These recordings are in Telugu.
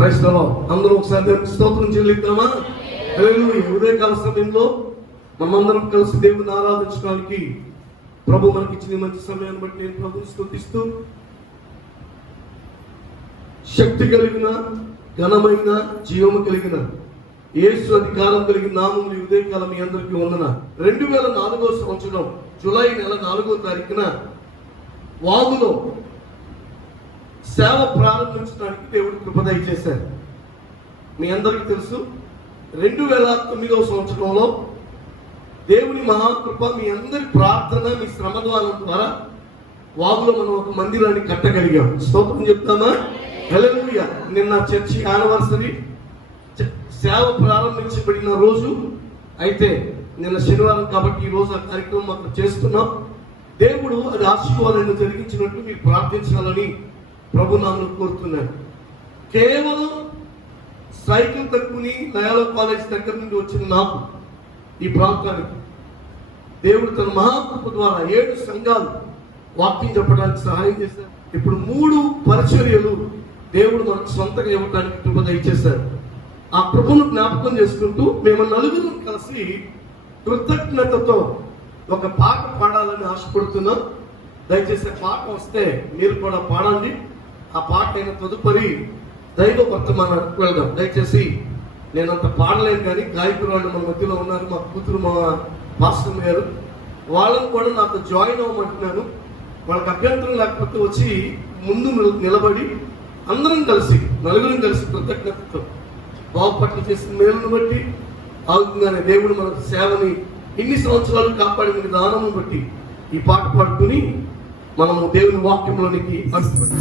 క్రైస్తవం అందరూ ఒకసారి దేవునికి స్తోత్రం చెల్లిద్దామా? హల్లెలూయా. ఉదయకాల సమయంలో మనమందరం కలిసి దేవుని ఆరాధించడానికి ప్రభు మనకి ఇచ్చిన మంచి సమయాన్ని బట్టి నేను ప్రభుని స్తుతిస్తూ, శక్తి కలిగిన ఘనమైన జీవము కలిగిన యేసు అధికారం కలిగిన నామములు ఈ ఉదయకాలం మీ అందరికీ వందన. 2004వ సంవత్సరం జూలై నెల 4వ తారీఖున వాగులో సేవ ప్రారంభించడానికి దేవుడు కృప దయచేశారు. మీ అందరికీ తెలుసు, 2009వ సంవత్సరంలో దేవుని మహాకృప, మీ అందరి ప్రార్థన, మీ శ్రమద్వారం ద్వారా వాగులో మనం ఒక మందిరాన్ని కట్టగలిగాం. స్తోత్రం చెప్తామా? హల్లెలూయా. నిన్న చర్చి యానివర్సరీ, సేవ ప్రారంభించబడిన రోజు అయితే నిన్న శనివారం కాబట్టి ఈ రోజు ఆ కార్యక్రమం అక్కడ చేస్తున్నాం. దేవుడు అది ఆశీర్వాదాన్ని జరిగించినట్టు మీరు ప్రార్థించాలని ప్రభు నామములో కోరుతున్నాను. కేవలం సైకిల్ తక్కువని లయాలో కాలేజ్ దగ్గర నుండి వచ్చిన నాకు ఈ ప్రాంతానికి దేవుడు తన మహాకృప ద్వారా 7 సంఘాలు వాక్యం చెప్పడానికి సహాయం చేశారు. ఇప్పుడు 3 పరిచర్యలు దేవుడు మనకు సొంతంగా ఇవ్వడానికి కృప దయచేశారు. ఆ కృపను జ్ఞాపకం చేసుకుంటూ మేము నలుగురు కలిసి కృతజ్ఞతతో ఒక పాట పాడాలని ఆశపడుతున్నాం. దయచేసి పాట వస్తే మీరు కూడా పాడండి. ఆ పాట అయిన తదుపరి దైవ వర్తమానానికి వెళ్దాం. దయచేసి నేను అంత పాడలేను, కానీ గాయకులు వాళ్ళు మన మధ్యలో ఉన్నారు. మా కూతురు, మా పాస్టర్ గారు, వాళ్ళని కూడా నాతో జాయిన్ అవ్వమంటున్నాను. వాళ్ళకి అభ్యంతరం లేకపోతే వచ్చి ముందు నిలబడి అందరం కలిసి, నలుగురం కలిసి కృతజ్ఞతతో బాగుపట్ల చేసిన మేలును బట్టి, ఆగుతుందనే దేవుడు మన సేవని ఇన్ని సంవత్సరాలు కాపాడిన విధానము బట్టి ఈ పాట పాడుకుని మనము దేవుని వాక్యంలోనికి అడుగుతాం.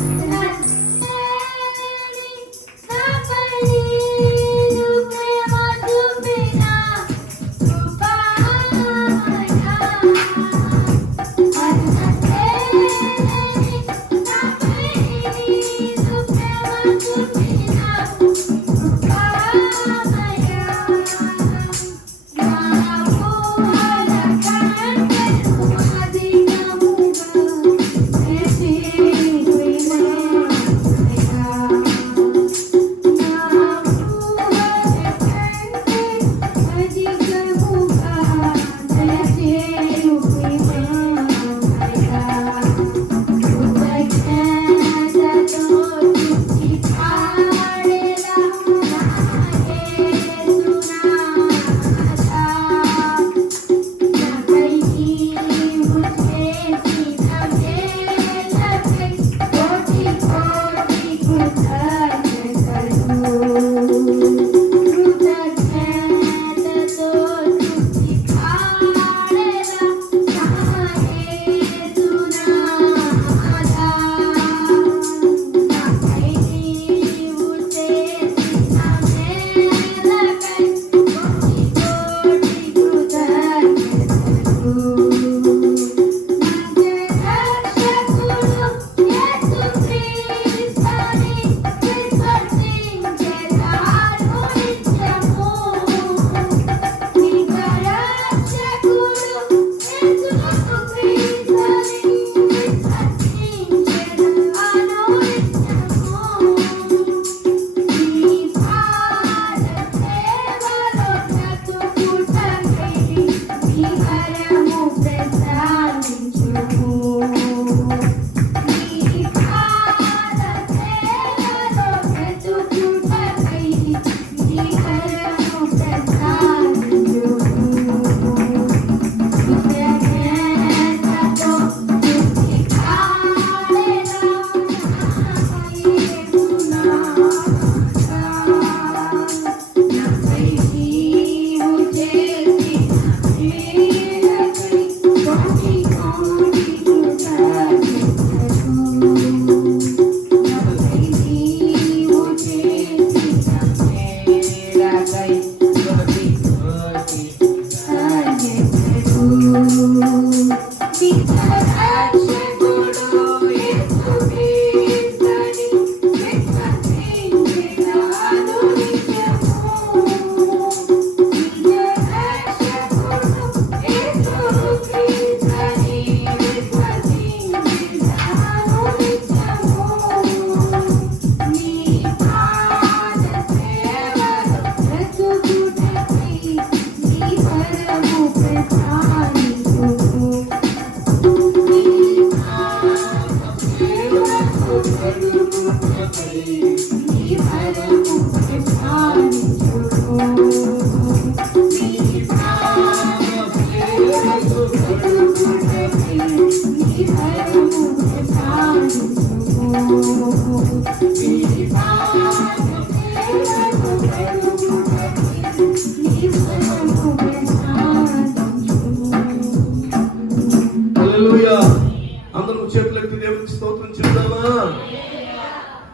అందరూ చేతులెత్తి దేవునికి స్తోత్రం చెప్తామా?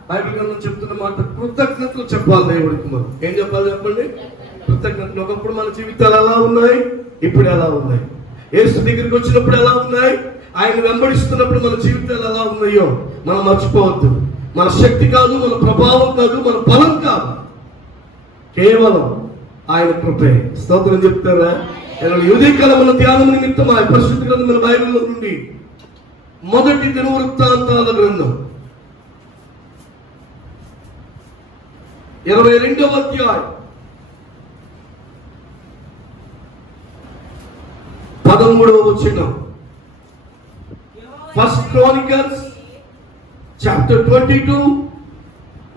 బైబిల్ గ్రంథం చెప్తున్న మాట కృతజ్ఞతలు చెప్పాలి దేవుడికి. మనం ఏం చెప్పాలి చెప్పండి? కృతజ్ఞతలు. ఒకప్పుడు మన జీవితాలు ఎలా ఉన్నాయి, ఇప్పుడు ఎలా ఉన్నాయి? యేసు దగ్గరికి వచ్చినప్పుడు ఎలా ఉన్నాయి, ఆయన వెంబడిస్తున్నప్పుడు మన జీవితాలు ఎలా ఉన్నాయో మనం మర్చిపోవద్దు. మన శక్తి కాదు, మన ప్రభావం కాదు, మన బలం కాదు, కేవలం ఆయన కృపే. స్తోత్రం చెప్తారా? ఉదయకాలమున ధ్యానం నిమిత్తం ఆ పరిశుద్ధ గ్రంథం బైబిల్లో నుండి మొదటి దినవృత్తాంతాల గ్రంథం 22వ అధ్యాయం 13వ వచనం. First Chronicles chapter 22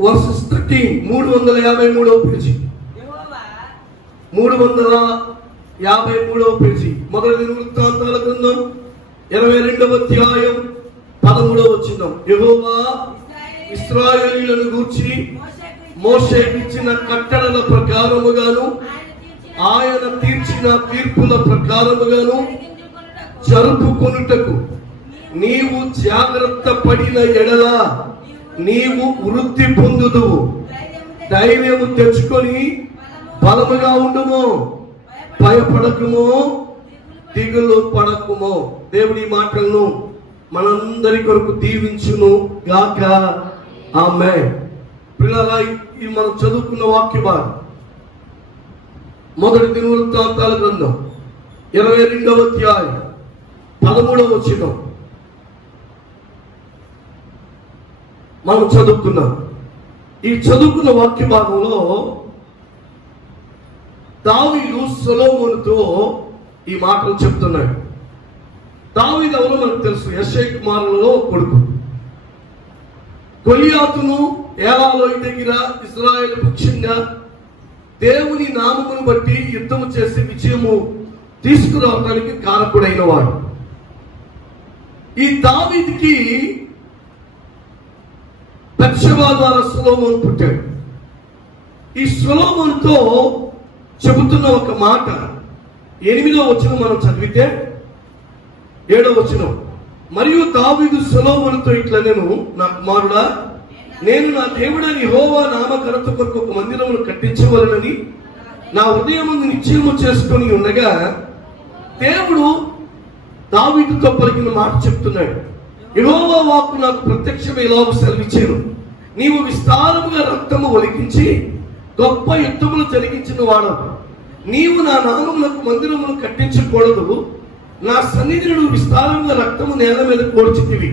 verses 13. 353వ పేజీ, 353వ పేజీ. మొదటి దినవృత్తాంతాల గ్రంథం 22వ అధ్యాయం 13వ వచనం. యెహోవా ఇశ్రాయేలీయులను గూర్చి మోషేకి ఇచ్చిన కట్టడల ప్రకారముగాను ఆయన తీర్చిన తీర్పుల ప్రకారముగాను జరుపుకొనుటకు నీవు జాగ్రత్త పడిన ఎడల నీవు వృద్ధి పొందుదువు. ధైర్యము తెచ్చుకొని బలముగా ఉండుము, భయపడకుము, దిగులు పడకుము. దేవుడి మాటలను మనందరి కొరకు దీవించును గాక. ఆమేన్. పిల్లలా, ఈ మనం చదువుకున్న వాక్య భాగం మొదటి దినవృత్తాంతాల గ్రంథం 22వ అధ్యాయం 13వ వచనం మనం చదువుకున్నాం. ఈ చదువుకున్న వాక్య భాగంలో దావీదు సొలొమోనుతో ఈ మాటలు చెప్తున్నాడు. దావీదు ఎవరో మనకు తెలుసు, యెషై కుమారులలో కొడుకు. గొలియాతును ఏలాలోయ దగ్గర ఇశ్రాయేలు పక్షంగా దేవుని నామమును బట్టి యుద్ధము చేసి విజయము తీసుకురావడానికి కారకుడైన వాడు. ఈ దావీదుకి బత్షెబా ద్వారా సొలొమోను పుట్టాడు. ఈ సొలొమోనుతో చెబుతున్న ఒక మాట 8వ వచనం మనం చదివితే 7వ వచనం. మరియు దావీదు సొలొమోనుతో ఇట్లా, నేను నా కుమారుడా, నేను నా దేవుడని యెహోవా నామఘనత కొరకు ఒక మందిరమును కట్టించవలనని నా హృదయమును నిశ్చయము చేసుకొని ఉండగా దేవుడు దావీదుతో పలికిన మాట చెప్తున్నాడు. యెహోవా వాక్కు నాకు ప్రత్యక్షమై ఇలాగ సెలవిచ్చాను, నీవు విస్తారముగా రక్తము ఒలికించి గొప్ప యుద్ధములు జరిగించిన వాడవు. నీవు నా నామమునకు మందిరమును కట్టించకూడదు. నా సన్నిధిని విస్తారంగా రక్తము నేల మీద కోర్చితివి.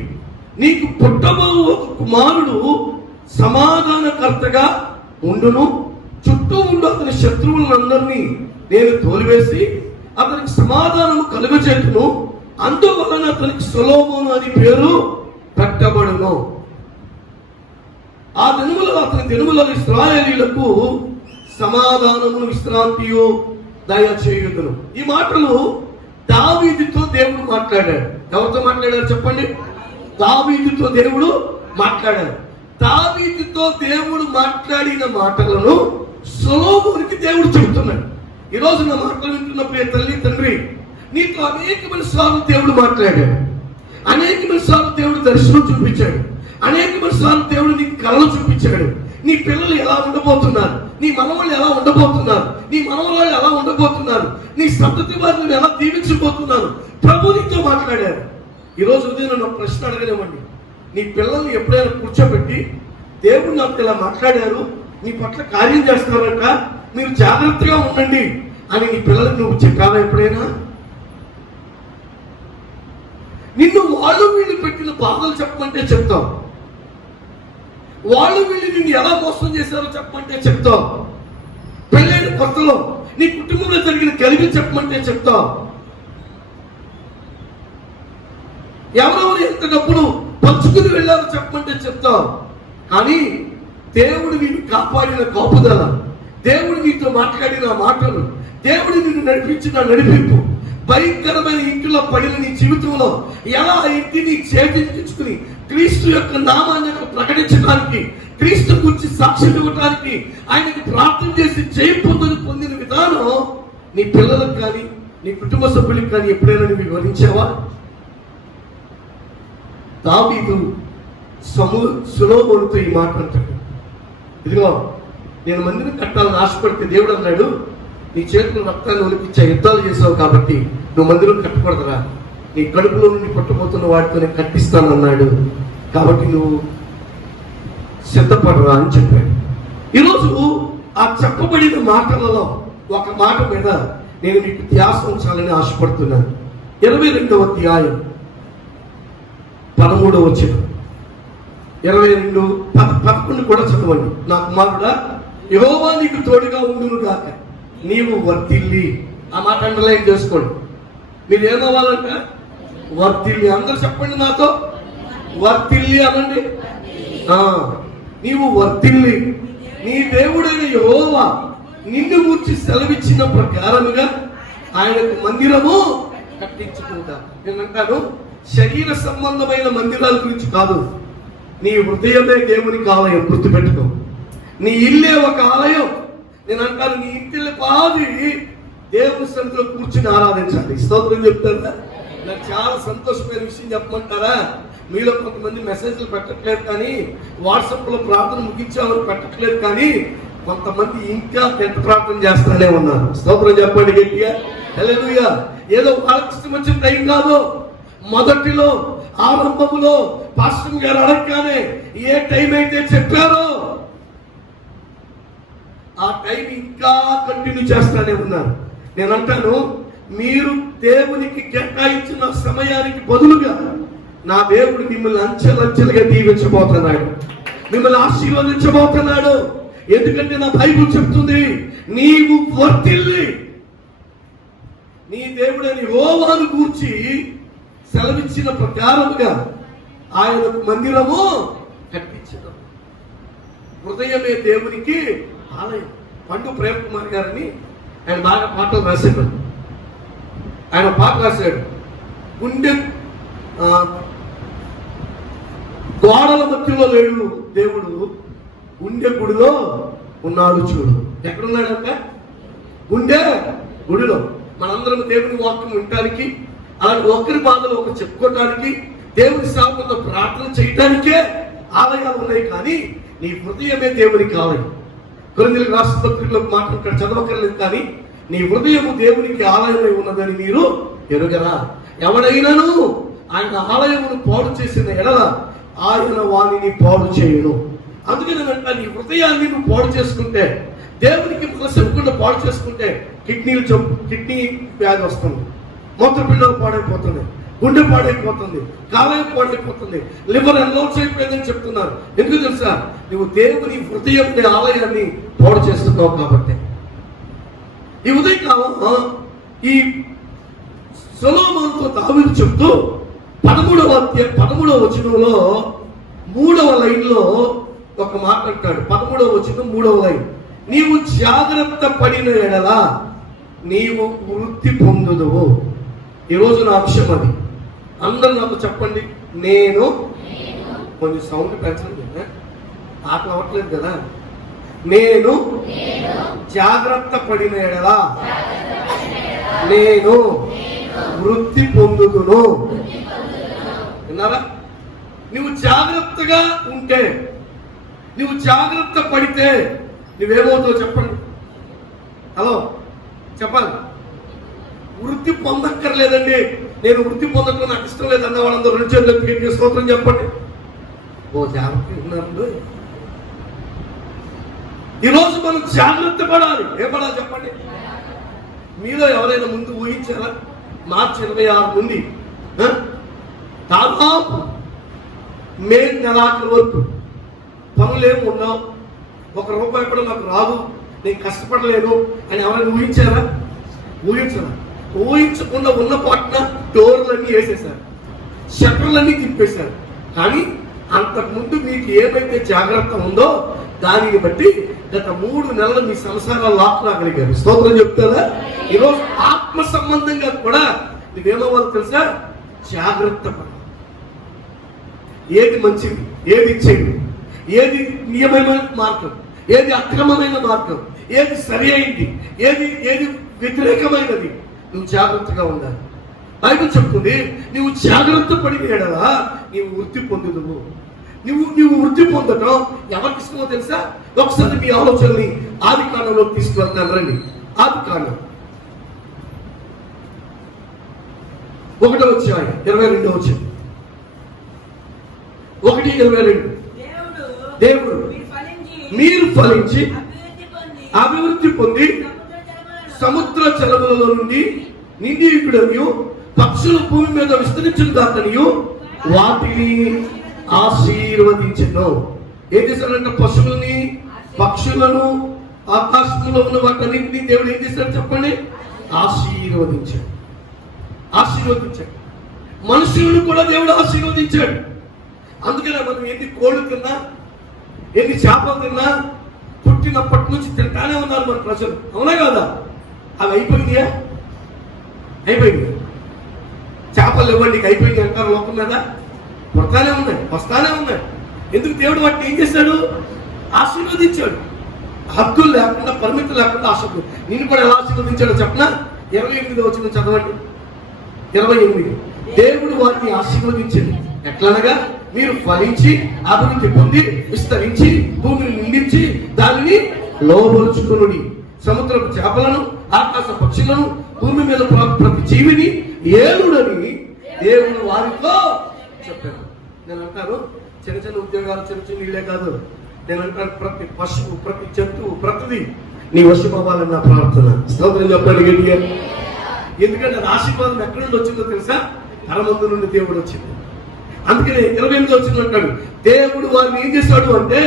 నీకు పుట్టబో ఒక కుమారుడు సమాధానకర్తగా ఉండును. చుట్టూ ఉండు అతని శత్రువులందరినీ నేను తోలివేసి అతనికి సమాధానము కలుగజేతును. అందువలన అతనికి సొలొమోను అని పేరు పెట్టబడును. ఆ దినములో అతని దినములలో ఇశ్రాయేలీయులకు సమాధానమును విశ్రాంతియు దయచేయుదును. ఈ మాటలు దావీదుతో దేవుడు మాట్లాడాడు. ఎవరితో మాట్లాడారు చెప్పండి? దావీదుతో దేవుడు మాట్లాడాడు. దావీదుతో దేవుడు మాట్లాడిన మాటలను సొలొమోనుకి దేవుడు చెబుతున్నాడు. ఈరోజు నా మాటలు వింటున్న ప్రియ తల్లి తండ్రి, నీతో అనేకమైన సార్లు దేవుడు మాట్లాడాడు. అనేకమైన సార్లు దేవుడు దర్శనం చూపించాడు. అనేకమైన సార్లు దేవుడు నీకు కళలు చూపించాడు. నీ పిల్లలు ఎలా ఉండబోతున్నారు, నీ మనవాళ్ళు ఎలా ఉండబోతున్నారు, నీ మనవరాళ్ళు ఎలా ఉండబోతున్నారు, నీ సంతతి వారిని ఎలా దీవించబోతున్నారు, ప్రభు నీతో మాట్లాడారు. ఈరోజు ఉదయం నన్ను ప్రశ్న అడగలేమండి. నీ పిల్లల్ని ఎప్పుడైనా కూర్చోబెట్టి దేవుడు నాకు ఇలా మాట్లాడారు, నీ పట్ల కార్యం చేస్తారంట, మీరు జాగ్రత్తగా ఉండండి అని నీ పిల్లలకు నువ్వు చెప్పావా ఎప్పుడైనా? నిన్ను వాళ్ళు వీళ్ళు పెట్టిన బాధలు చెప్పమంటే చెప్తావు. వాళ్ళు వీళ్ళు నిన్ను ఎలా మోసం చేశారో చెప్పమంటే చెప్తావు. పెళ్ళైన కొత్తలో నీ కుటుంబంలో జరిగిన కలిగి చెప్పమంటే చెప్తావు. ఎవరెవరు ఎంత డబ్బులు పంచుకుని వెళ్ళారో చెప్పమంటే చెప్తావు. కానీ దేవుడు నిన్ను కాపాడిన కాపుదల, దేవుడు నీతో మాట్లాడిన మాటలు, దేవుడు నిన్ను నడిపించిన నడిపింపు, భయంకరమైన ఇంటిలో పడిన నీ జీవితంలో ఎలా ఆ ఇంటిని చేతించుకుని క్రీస్తు యొక్క నామాన్ని ప్రకటించడానికి, క్రీస్తు గురించి సాక్ష్యం ఇవ్వడానికి, ఆయనకి ప్రార్థన చేసి జయం పొందిన విధానం నీ పిల్లలకు కానీ నీ కుటుంబ సభ్యులకు కానీ ఎప్పుడైనా నువ్వు వివరించావా? దావీదు సొలొమోనుతో ఈ మాట అంటాడు, ఇదిగో నేను మందిని కట్టాలని ఆశపడితే దేవుడు అన్నాడు, నీ చేతులు రక్తాన్ని ఒలికిచ్చా యుద్ధాలు చేసావు కాబట్టి నువ్వు మందిరం కట్టకూడదురా, నీ కడుపులో నుండి పట్టుపోతున్న వాటితో నేను కట్టిస్తానన్నాడు, కాబట్టి నువ్వు సిద్ధపడరా అని చెప్పాడు. ఈరోజు ఆ చెప్పబడిన మాటలలో ఒక మాట మీద నేను మీకు ధ్యాస ఉంచాలని ఆశపడుతున్నాను. 22వ అధ్యాయం 13వ వచనం, 22-11 కూడా చదవండి. నా కుమారుడా, యెహోవా నీకు తోడుగా ఉండును గాక, నీవు వర్ధిల్లి. ఆ మాట అండర్లైన్ చేసుకోండి. మీరు ఏమవ్వాలంట? వర్ధిల్లి. అందరూ చెప్పండి నాతో, వర్ధిల్లి అనండి. నీవు వర్ధిల్లి, నీ దేవుడైన యెహోవా నిన్ను గురించి సెలవిచ్చిన ప్రకారముగా ఆయనకు మందిరము కట్టించుకుంటా. నేను అంటాను, శరీర సంబంధమైన మందిరాల గురించి కాదు, నీ హృదయమే దేవునికి ఆలయం. గుర్తుపెట్టుకో, నీ ఇల్లే ఒక ఆలయం. నేను అంటాను, నీ ఇంటిని పాది దేవుని సన్నిధిలో కూర్చుని ఆరాధించాలి. స్తోత్రం చెప్తారా? నాకు చాలా సంతోషమైన విషయం చెప్పమంటారా? మీలో కొంతమంది మెసేజ్లు పెట్టట్లేదు, కానీ వాట్సాప్లో ప్రార్థన ముగించామని పెట్టట్లేదు, కానీ కొంతమంది ఇంకా ఎంత ప్రార్థన చేస్తానే ఉన్నారు. స్తోత్రం చెప్పండి గట్టిగా. హల్లెలూయా. ఏదో వాళ్ళకి ఇష్టం వచ్చిన టైం కాదు, మొదటిలో ఆరంభములో పాస్టర్ గారు అడగగానే ఏ టైం అయితే చెప్పారో ఆ టైం ఇంకా కంటిన్యూ చేస్తానే ఉన్నారు. నేను అంటాను, మీరు దేవునికి కేటాయించిన సమయానికి బదులుగా నా దేవుడు మిమ్మల్ని అంచెలంచెలుగా దీవించబోతున్నాడు, మిమ్మల్ని ఆశీర్వదించబోతున్నాడు. ఎందుకంటే నా బైబిల్ చెప్తుంది, నీవు వర్ధిల్లి, నీ దేవుడని యెహోవాను గూర్చి సెలవిచ్చిన ప్రకారముగా ఆయనకు మందిరము కట్టించడం. హృదయమే దేవునికి ఆలయం. పండు ప్రేమ్ కుమార్ గారిని ఆయన బాగా పాటలు రాశాడు. ఆయన పాట రాశాడు, గుండె గోడల మధ్యలో లేడు దేవుడు, గుండె గుడిలో ఉన్నాడు చూడు. ఎక్కడున్నాడంట? గుండె గుడిలో. మనందరం దేవుని వాక్యం వినటానికి, అలాంటి ఒక్కరి బాధలు ఒకరు చెప్పుకోవటానికి, దేవుని సేవకులతో ప్రార్థన చేయడానికే ఆలయాలు ఉన్నాయి. కానీ నీ హృదయమే దేవునికి ఆలయం. కొరింథీయులకు రాసిన పత్రికలో మాట్లాడుతాడు, చదవకర్లేదు, కానీ నీ హృదయము దేవునికి ఆలయమై ఉన్నదని మీరు ఎరుగరా? ఎవడైనాను ఆయన ఆలయమును పాడు చేసిన ఎడల ఆయన వాణిని పాడు చేయును. అందుకని వెంట నీ హృదయాన్ని నువ్వు పాడు చేసుకుంటే, దేవునికి మనసెప్పకుండా పాడు చేసుకుంటే కిడ్నీ వ్యాధి వస్తుంది, మూత్రపిండాలు పాడైపోతుంది, గుండె పాడైపోతుంది, కాలేయం పాడైపోతుంది, లివర్ ఎన్లోడ్స్ అయిపోయిందని చెప్తున్నారు. ఎందుకు తెలుసా? నువ్వు దేవుని హృదయం ఆలయాన్ని పాడు చేస్తున్నావు కాబట్టి. ఈ ఉదయకాలం ఈ సొలొమోనుతో దావీదు చెప్తూ 13వ వచనంలో 3వ లైన్లో ఒక మాట అంటాడు. 13వ వచనం 3వ లైన్, నీవు జాగ్రత్త పడిన ఎడల నీవు వృద్ధి పొందుదువు. ఈరోజు నా అంశం అది. అందరూ నాకు చెప్పండి, నేను కొంచెం సౌండ్ పెంచండి, ఆటలు అవ్వట్లేదు కదా. నేను జాగ్రత్త పడిన ఎడల నేను వృద్ధి పొందుదును. విన్నారా? నువ్వు జాగ్రత్తగా ఉంటే, నువ్వు జాగ్రత్త పడితే నువ్వేమవుతావు చెప్పండి. హలో, చెప్పాలి. వృద్ధి పొందక్కర్లేదండి, నేను వృద్ధి పొందడం నాకు ఇష్టం లేదన్న వాళ్ళందరూ 2 చేతులు స్తోత్రం చెప్పండి. ఓ జాగ్రత్తగా ఉన్నారు. ఈరోజు మనం జాగ్రత్త పడాలి. ఏం పడాలి చెప్పండి? మీలో ఎవరైనా ముందు ఊహించారా? మార్చి 26 నుండి దాదాపు మే నెలాఖరు వరకు పనులేమి ఉన్నావు, ₹1 కూడా నాకు రాదు, నేను కష్టపడలేను అని ఎవరైనా ఊహించారా? ఊహించకుండా ఉన్న పాటున డోర్లన్నీ వేసేశారు, షట్టర్లన్నీ తిప్పేశారు. కానీ అంతకుముందు మీకు ఏమైతే జాగ్రత్త ఉందో దానిని బట్టి గత 3 నెలలు మీ సంసారాలు లాక్కరాగలిగారు. స్తోత్రం చెప్తారా? ఈరోజు ఆత్మ సంబంధంగా కూడా నువ్వేమవ్వాలి తెలుసా? జాగ్రత్త పడ. ఏది మంచిది, ఏది చెడు, ఏది నియమమైన మార్గం, ఏది అక్రమమైన మార్గం, ఏది సరి అయింది, ఏది వ్యతిరేకమైనది, నువ్వు జాగ్రత్తగా ఉండాలి. బైబిల్ చెప్తుంది, నువ్వు జాగ్రత్త పడిన ఎడలా నీవు వృద్ధి పొందుదువు. నువ్వు వృద్ధి పొందడం ఎవరికి ఇష్టమో తెలుసా? ఒకసారి మీ ఆలోచనని ఆదికాండంలోకి తీసుకువెళ్తాను రండి. ఆదికాండం 1వ అధ్యాయం 22వ వచనం. 1:22. దేవుడు మీరు ఫలించి అభివృద్ధి పొంది సముద్ర జలములలో నుండి నిండియుడనియు పక్షుల భూమి మీద విస్తరించిన దాతనియు వాటిని ఆశీర్వదించెను. ఏం చేశాడంటే పశువుల్ని, పక్షులను, ఆకాశంలో ఉన్న వాటన్నింటినీ దేవుడు ఏం చేశాడు చెప్పండి? ఆశీర్వదించాడు. మనుషులను కూడా దేవుడు ఆశీర్వదించాడు. అందుకనే మనం ఎన్ని కోళ్ళు తిన్నా, ఎన్ని చేపలు తిన్నా పుట్టినప్పటి నుంచి తింటానే ఉన్నారు మన ప్రజలు. అవునా కదా? అవి అయిపోయింది. చేపలు ఇవ్వండి అయిపోయింది అంటారు లోకం మీద. పుడతానే ఉన్నాయి, వస్తానే ఉన్నాయి. ఎందుకు? దేవుడు వాటిని ఏం చేశాడు? ఆశీర్వదించాడు. హద్దులు లేకుండా, పరిమితులు లేకుండా ఆశీర్వదించాడు. నేను కూడా ఎలా ఆశీర్వదించాడో చెప్పనా? 28వ వచనం చదవండి. 28. దేవుడు వారిని ఆశీర్వదించాడు. ఎట్లనగా మీరు ఫలించి అభివృద్ధి పొంది విస్తరించి భూమిని నిండించి దానిని లోబరుచుకునుడి. సముద్రపు చేపలను, ఆకాశ పక్షులను, భూమి మీద ప్రతి జీవిని ఏలుడని దేవుడు వారితో చెప్పారు. నేను అంటాను, చిన్న చిన్న ఉద్యోగాలు, చిన్న ఇల్లే కాదు. నేను అంటాను, ప్రతి పశువు, ప్రతి జంతువు, ప్రతిదీ నీ వశమవ్వాలని నా ప్రార్థన. స్తోత్రం చెప్పండి గట్టిగా. ఎందుకంటే అది ఆశీర్వాదం ఎక్కడి నుండి వచ్చిందో తెలుసా? పరమందు నుండి దేవుడు వచ్చింది. అందుకనే 28 వచ్చింది అంటాడు, దేవుడు వారిని ఏం చేశాడు అంటే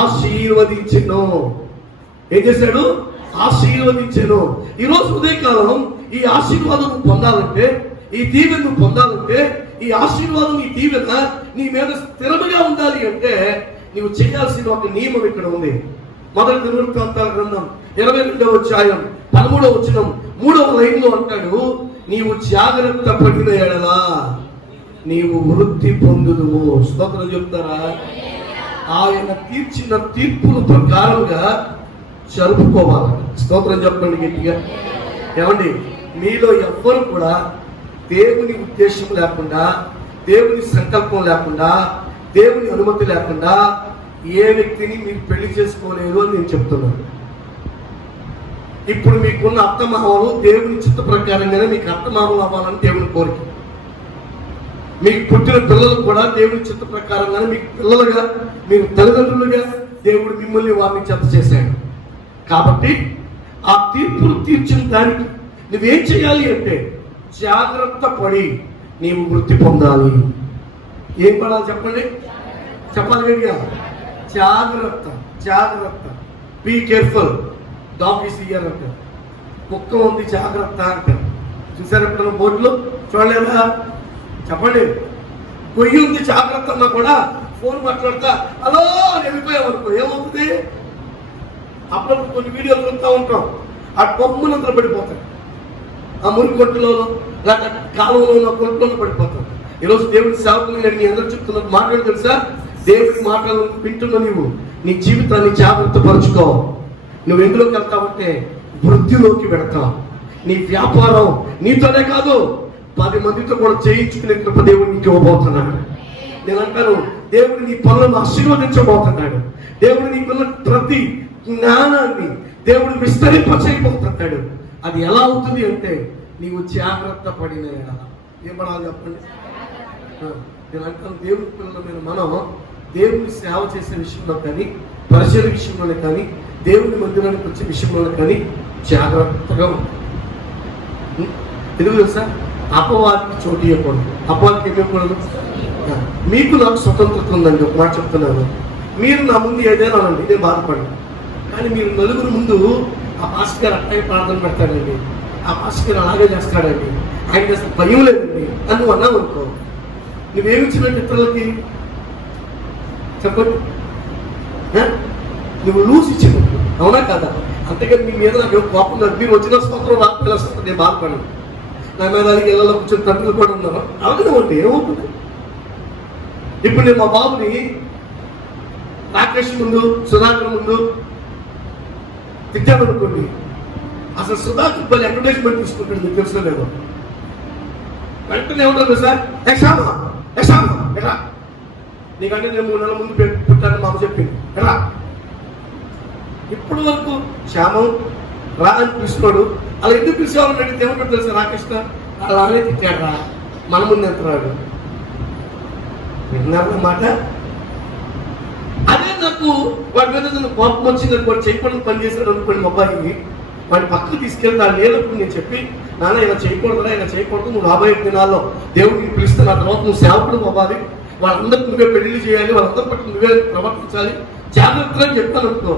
ఆశీర్వదించెను. ఏం చేశాడు? ఆశీర్వదించెను. ఈరోజు ఉదయకాలం ఈ ఆశీర్వాదం పొందాలంటే, ఈ దీవెను పొందాలంటే, ఈ ఆశీర్వాదం, ఈ దీవెన నీ మీద స్థిరముగా ఉండాలి అంటే నీవు చేయాల్సిన ఒక నియమం ఇక్కడ ఉంది. మొదటి దినవృత్తాంతాల గ్రంథం 22వ అధ్యాయం 13వ వచనం 3వ లైన్లో అంటాడు, నీవు జాగ్రత్త పడిన ఎడలా నీవు వృద్ధి పొందుదువు. స్తోత్రం చెప్తారా? ఆయన తీర్చిన తీర్పుల ప్రకారంగా జరుపుకోవాలి. స్తోత్రం చెప్పండి గట్టిగా. ఏమండి, మీలో ఎవ్వరు కూడా దేవుని ఉద్దేశం లేకుండా, దేవుని సంకల్పం లేకుండా, దేవుని అనుమతి లేకుండా ఏ వ్యక్తిని మీరు పెళ్లి చేసుకోలేరు అని నేను చెప్తున్నాను. ఇప్పుడు మీకున్న అత్తమామలు దేవుని చిత్త ప్రకారంగానే మీకు అత్తమామలు అవ్వాలని దేవుని కోరిక. మీకు పుట్టిన పిల్లలు కూడా దేవుని చిత్త ప్రకారంగానే మీకు పిల్లలుగా, మీరు తల్లిదండ్రులుగా దేవుడు మిమ్మల్ని వారిని జత చేశాడు. కాబట్టి ఆ తీర్పులు తీర్చిన దానికి నువ్వేం చేయాలి అంటే జాగ్రత్త పడి నీవు వృద్ధి పొందాలి. ఏం పడాలి చెప్పండి? చెప్పాలి గట్టిగా. జాగ్రత్త. Be careful. Dog is here అంటారు. కుక్క ఉంది జాగ్రత్త అంటారు. చూసారు ఎప్పుడైనా బోర్డులో? చూడలేదా? చెప్పండి. పొయ్యి ఉంది జాగ్రత్త అన్నా కూడా ఫోన్ మాట్లాడతా హలో అని వెళ్ళిపోయావు అనుకో, ఏమవుతుంది? అప్పుడప్పుడు కొన్ని వీడియోలు చూస్తూ ఉంటాం, ఆ బొమ్మలందరూ పడిపోతాయి. ఆ మురికి కొట్టులో, లేక కాలువలో, కొట్టులో పడిపోతాం. ఈరోజు దేవుడి సేవకులు నేను మీ అందరూ చెప్తున్న మాటలు తెలుసా? దేవుడి మాటలు వింటున్న నీవు నీ జీవితాన్ని జాగ్రత్త పరుచుకో. నువ్వు ఎందులోకి వెళ్తావంటే వృద్ధిలోకి వెళతావు. నీ వ్యాపారం నీతోనే కాదు 10 మందితో కూడా చేయించుకునే కృప దేవుడు నీకు ఇవ్వబోతున్నాడు. నేను అంటాను, దేవుడు నీ పనులను ఆశీర్వదించబోతున్నాడు. దేవుడు నీకున్న ప్రతి జ్ఞానాన్ని దేవుడు విస్తరింపచేయబోతున్నాడు. అది ఎలా అవుతుంది అంటే నీవు జాగ్రత్త పడిన ఏం పడాలి చెప్పండి? నేను అంటాను, దేవుడి పిల్లలమైన మనం దేవుని సేవ చేసే విషయంలో కానీ, పరిచయ విషయంలో కానీ, దేవుని మందిరానికి వచ్చే విషయంలో కానీ జాగ్రత్తగా ఉంటుంది. ఎందుకు తెలుసా? అపవాదికి చోటు ఇవ్వకూడదు. అపవాదికి ఏమి ఇవ్వకూడదు? మీకు నాకు స్వతంత్రత ఉందండి. ఒక మాట చెప్తున్నాను, మీరు నా ముందు ఏదైనా అనండి, నేను బాధపడను. కానీ మీరు నలుగురు ముందు ఆ పాస్టర్ గారు అట్టాగే ప్రార్థన పెడతాడండి, ఆ పాస్టర్ గారు అలాగే చేస్తాడండి, ఆయనకి అసలు భయం లేదండి అని నువ్వు అన్నావు అనుకో, నువ్వేమిచ్చినట్టు ఇతరులకి చెప్పండి, నువ్వు లూజ్ ఇచ్చినట్టు, అవునా కదా? అంతేకాని మీ మీద నాకు కోపం లేదు, మీరు వచ్చిన స్తోత్రం రాకపోయినా స్తోత్రం నేను బాధపడను, నా మీద అలాగే ఇళ్ళలో కూర్చొని తండ్రులు కూడా ఉన్నారు అలాగే ఉంటే ఏమవుతుంది? ఇప్పుడు నేను మా బాబుని రాకేష్ ముందు సుధాకర్ ముందు తిట్టామనుకోండి, అసలు సుధాకర్ పల్లి అడ్వర్టైజ్మెంట్ తీసుకుంటాడు, మీకు తెలుసు లేదు, వెంటనే ఏమంటారు సార్ ఎట్లా నీకంటే నేను 3 నెలల ముందు పుట్టాను మామ చెప్పింది ఎట్లా, ఇప్పటి వరకు శ్యామం రా అని పిలుస్తున్నాడు, అలా ఎందుకు పిలిచేవాళ్ళని అడిగితే ఏమంటాడు తెలుసా రాకేష్ అలానే తిట్టాడు రా, మన ముందు ఎంతరాడు, విన్నారన్నమాట. అదే నాకు వాడి మీద కోపం వచ్చింది, వాడు చేయకూడదు పని చేశాడు అనుకోండి, మా అబ్బాయిని వాడి పక్కకు తీసుకెళ్తా లేనప్పుడు నేను చెప్పి, నాన్న ఇలా చేయకూడదురా, ఇలా చేయకూడదు, నువ్వు రాబోయే దినాల్లో దేవుడిని పిలిస్తే నా తర్వాత నువ్వు సేవకుడు అవ్వాలి, వాళ్ళందరికీ నువ్వే పెళ్లి చేయాలి, వాళ్ళందరి పట్ల నువ్వే ప్రవర్తించాలి, జాగ్రత్తగా చెప్తాను అనుకో.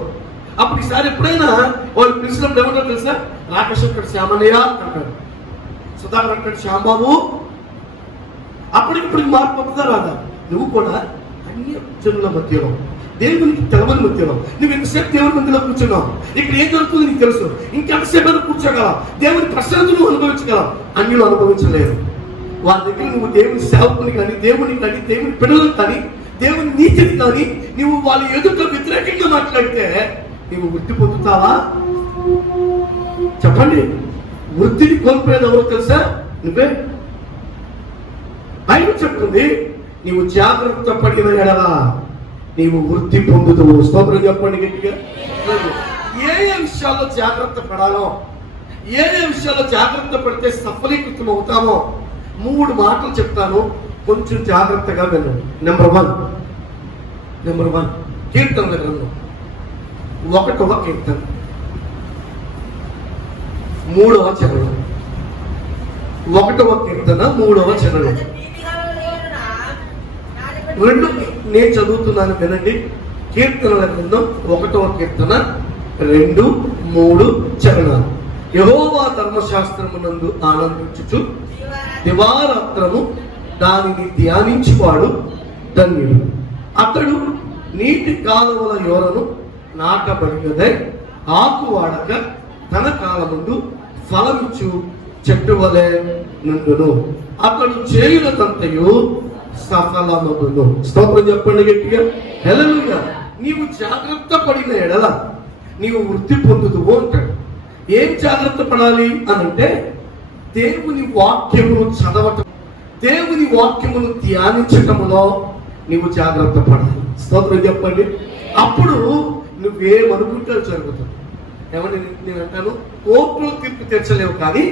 అప్పుడు ఈసారి ఎప్పుడైనా వాళ్ళు పిలిచినప్పుడు ఏమంటారు తెలుసా, రాకేష్ అంటాడు శ్యామనయ్య అంటాడు, సుధాకర్ అంటాడు శ్యాంబాబు. అప్పటికిప్పుడు మార్పు వస్తుందా రాదా? నువ్వు కూడా అన్య జనుల మధ్యలో, దేవునికి తెలవని మధ్యలో నువ్వు ఎంతసేపు దేవుని మధ్యలో కూర్చున్నావు, ఇక్కడ ఏం జరుగుతుంది నీకు తెలుసు, ఇంకెంతసేపు కూర్చోగలవు, దేవుని ప్రశాంతత నువ్వు అనుభవించగలవు, అన్యులు అనుభవించలేరు. వాళ్ళ దగ్గర నువ్వు దేవుని సేవకుని కానీ దేవుని పిల్లలను కానీ దేవుని నీతిని కానీ నువ్వు వాళ్ళ ఎదుట వ్యతిరేకంగా మాట్లాడితే నువ్వు వృద్ధి పొందుతావా? చెప్పండి, వృద్ధిని కోల్పోయేది ఎవరో తెలుసా? నువ్వే. బైబిల్ చెప్తుంది, నీవు జాగ్రత్త పడిన ఎడలా నీవు వృద్ధి పొందుతావు. స్తోత్రం చెప్పండి గట్టిగా. ఏ విషయాల్లో జాగ్రత్త పడాలో, ఏ విషయాల్లో జాగ్రత్త పడితే సఫలీకృతం అవుతామో 3 మాటలు చెప్తాను, కొంచెం జాగ్రత్తగా వినండి. నెంబర్ వన్ కీర్తనల గ్రంథం 1వ కీర్తన 3వ చరణం. 1వ కీర్తన 3వ చరణం. 2 నేను చదువుతున్నాను వినండి. కీర్తనల గ్రంథం 1వ కీర్తన 2, 3 చరణాలు. యెహోవా ధర్మశాస్త్రమునందు ఆనందించుచు దివారాత్రము దానిని ధ్యానించువాడు ధన్యుడు. అతడు నీటి కాలువల యోరను నాటబడినదై ఆకు వాడక తన కాలముందు ఫలమిచ్చు చెట్టు వలె నుండును. అతడు చేయునదంతయు సఫలమగును. స్తోత్రం చెప్పండి గట్టిగా. హల్లెలూయా. నీవు జాగ్రత్త పడిన ఎడల నీవు వృద్ధి పొందుదువు అంటాడు. ఏం జాగ్రత్త పడాలి అని అంటే, దేవుని వాక్యమును చదవటం, దేవుని వాక్యమును ధ్యానించటములో నీవు జాగ్రత్త పడాలి. స్తోత్రం చెప్పండి. అప్పుడు నువ్వేమనుకుంటే జరుగుతుంది. ఏమని నేను అంటాను, కోర్టులో తీర్పు తీర్చలేవు, కానీ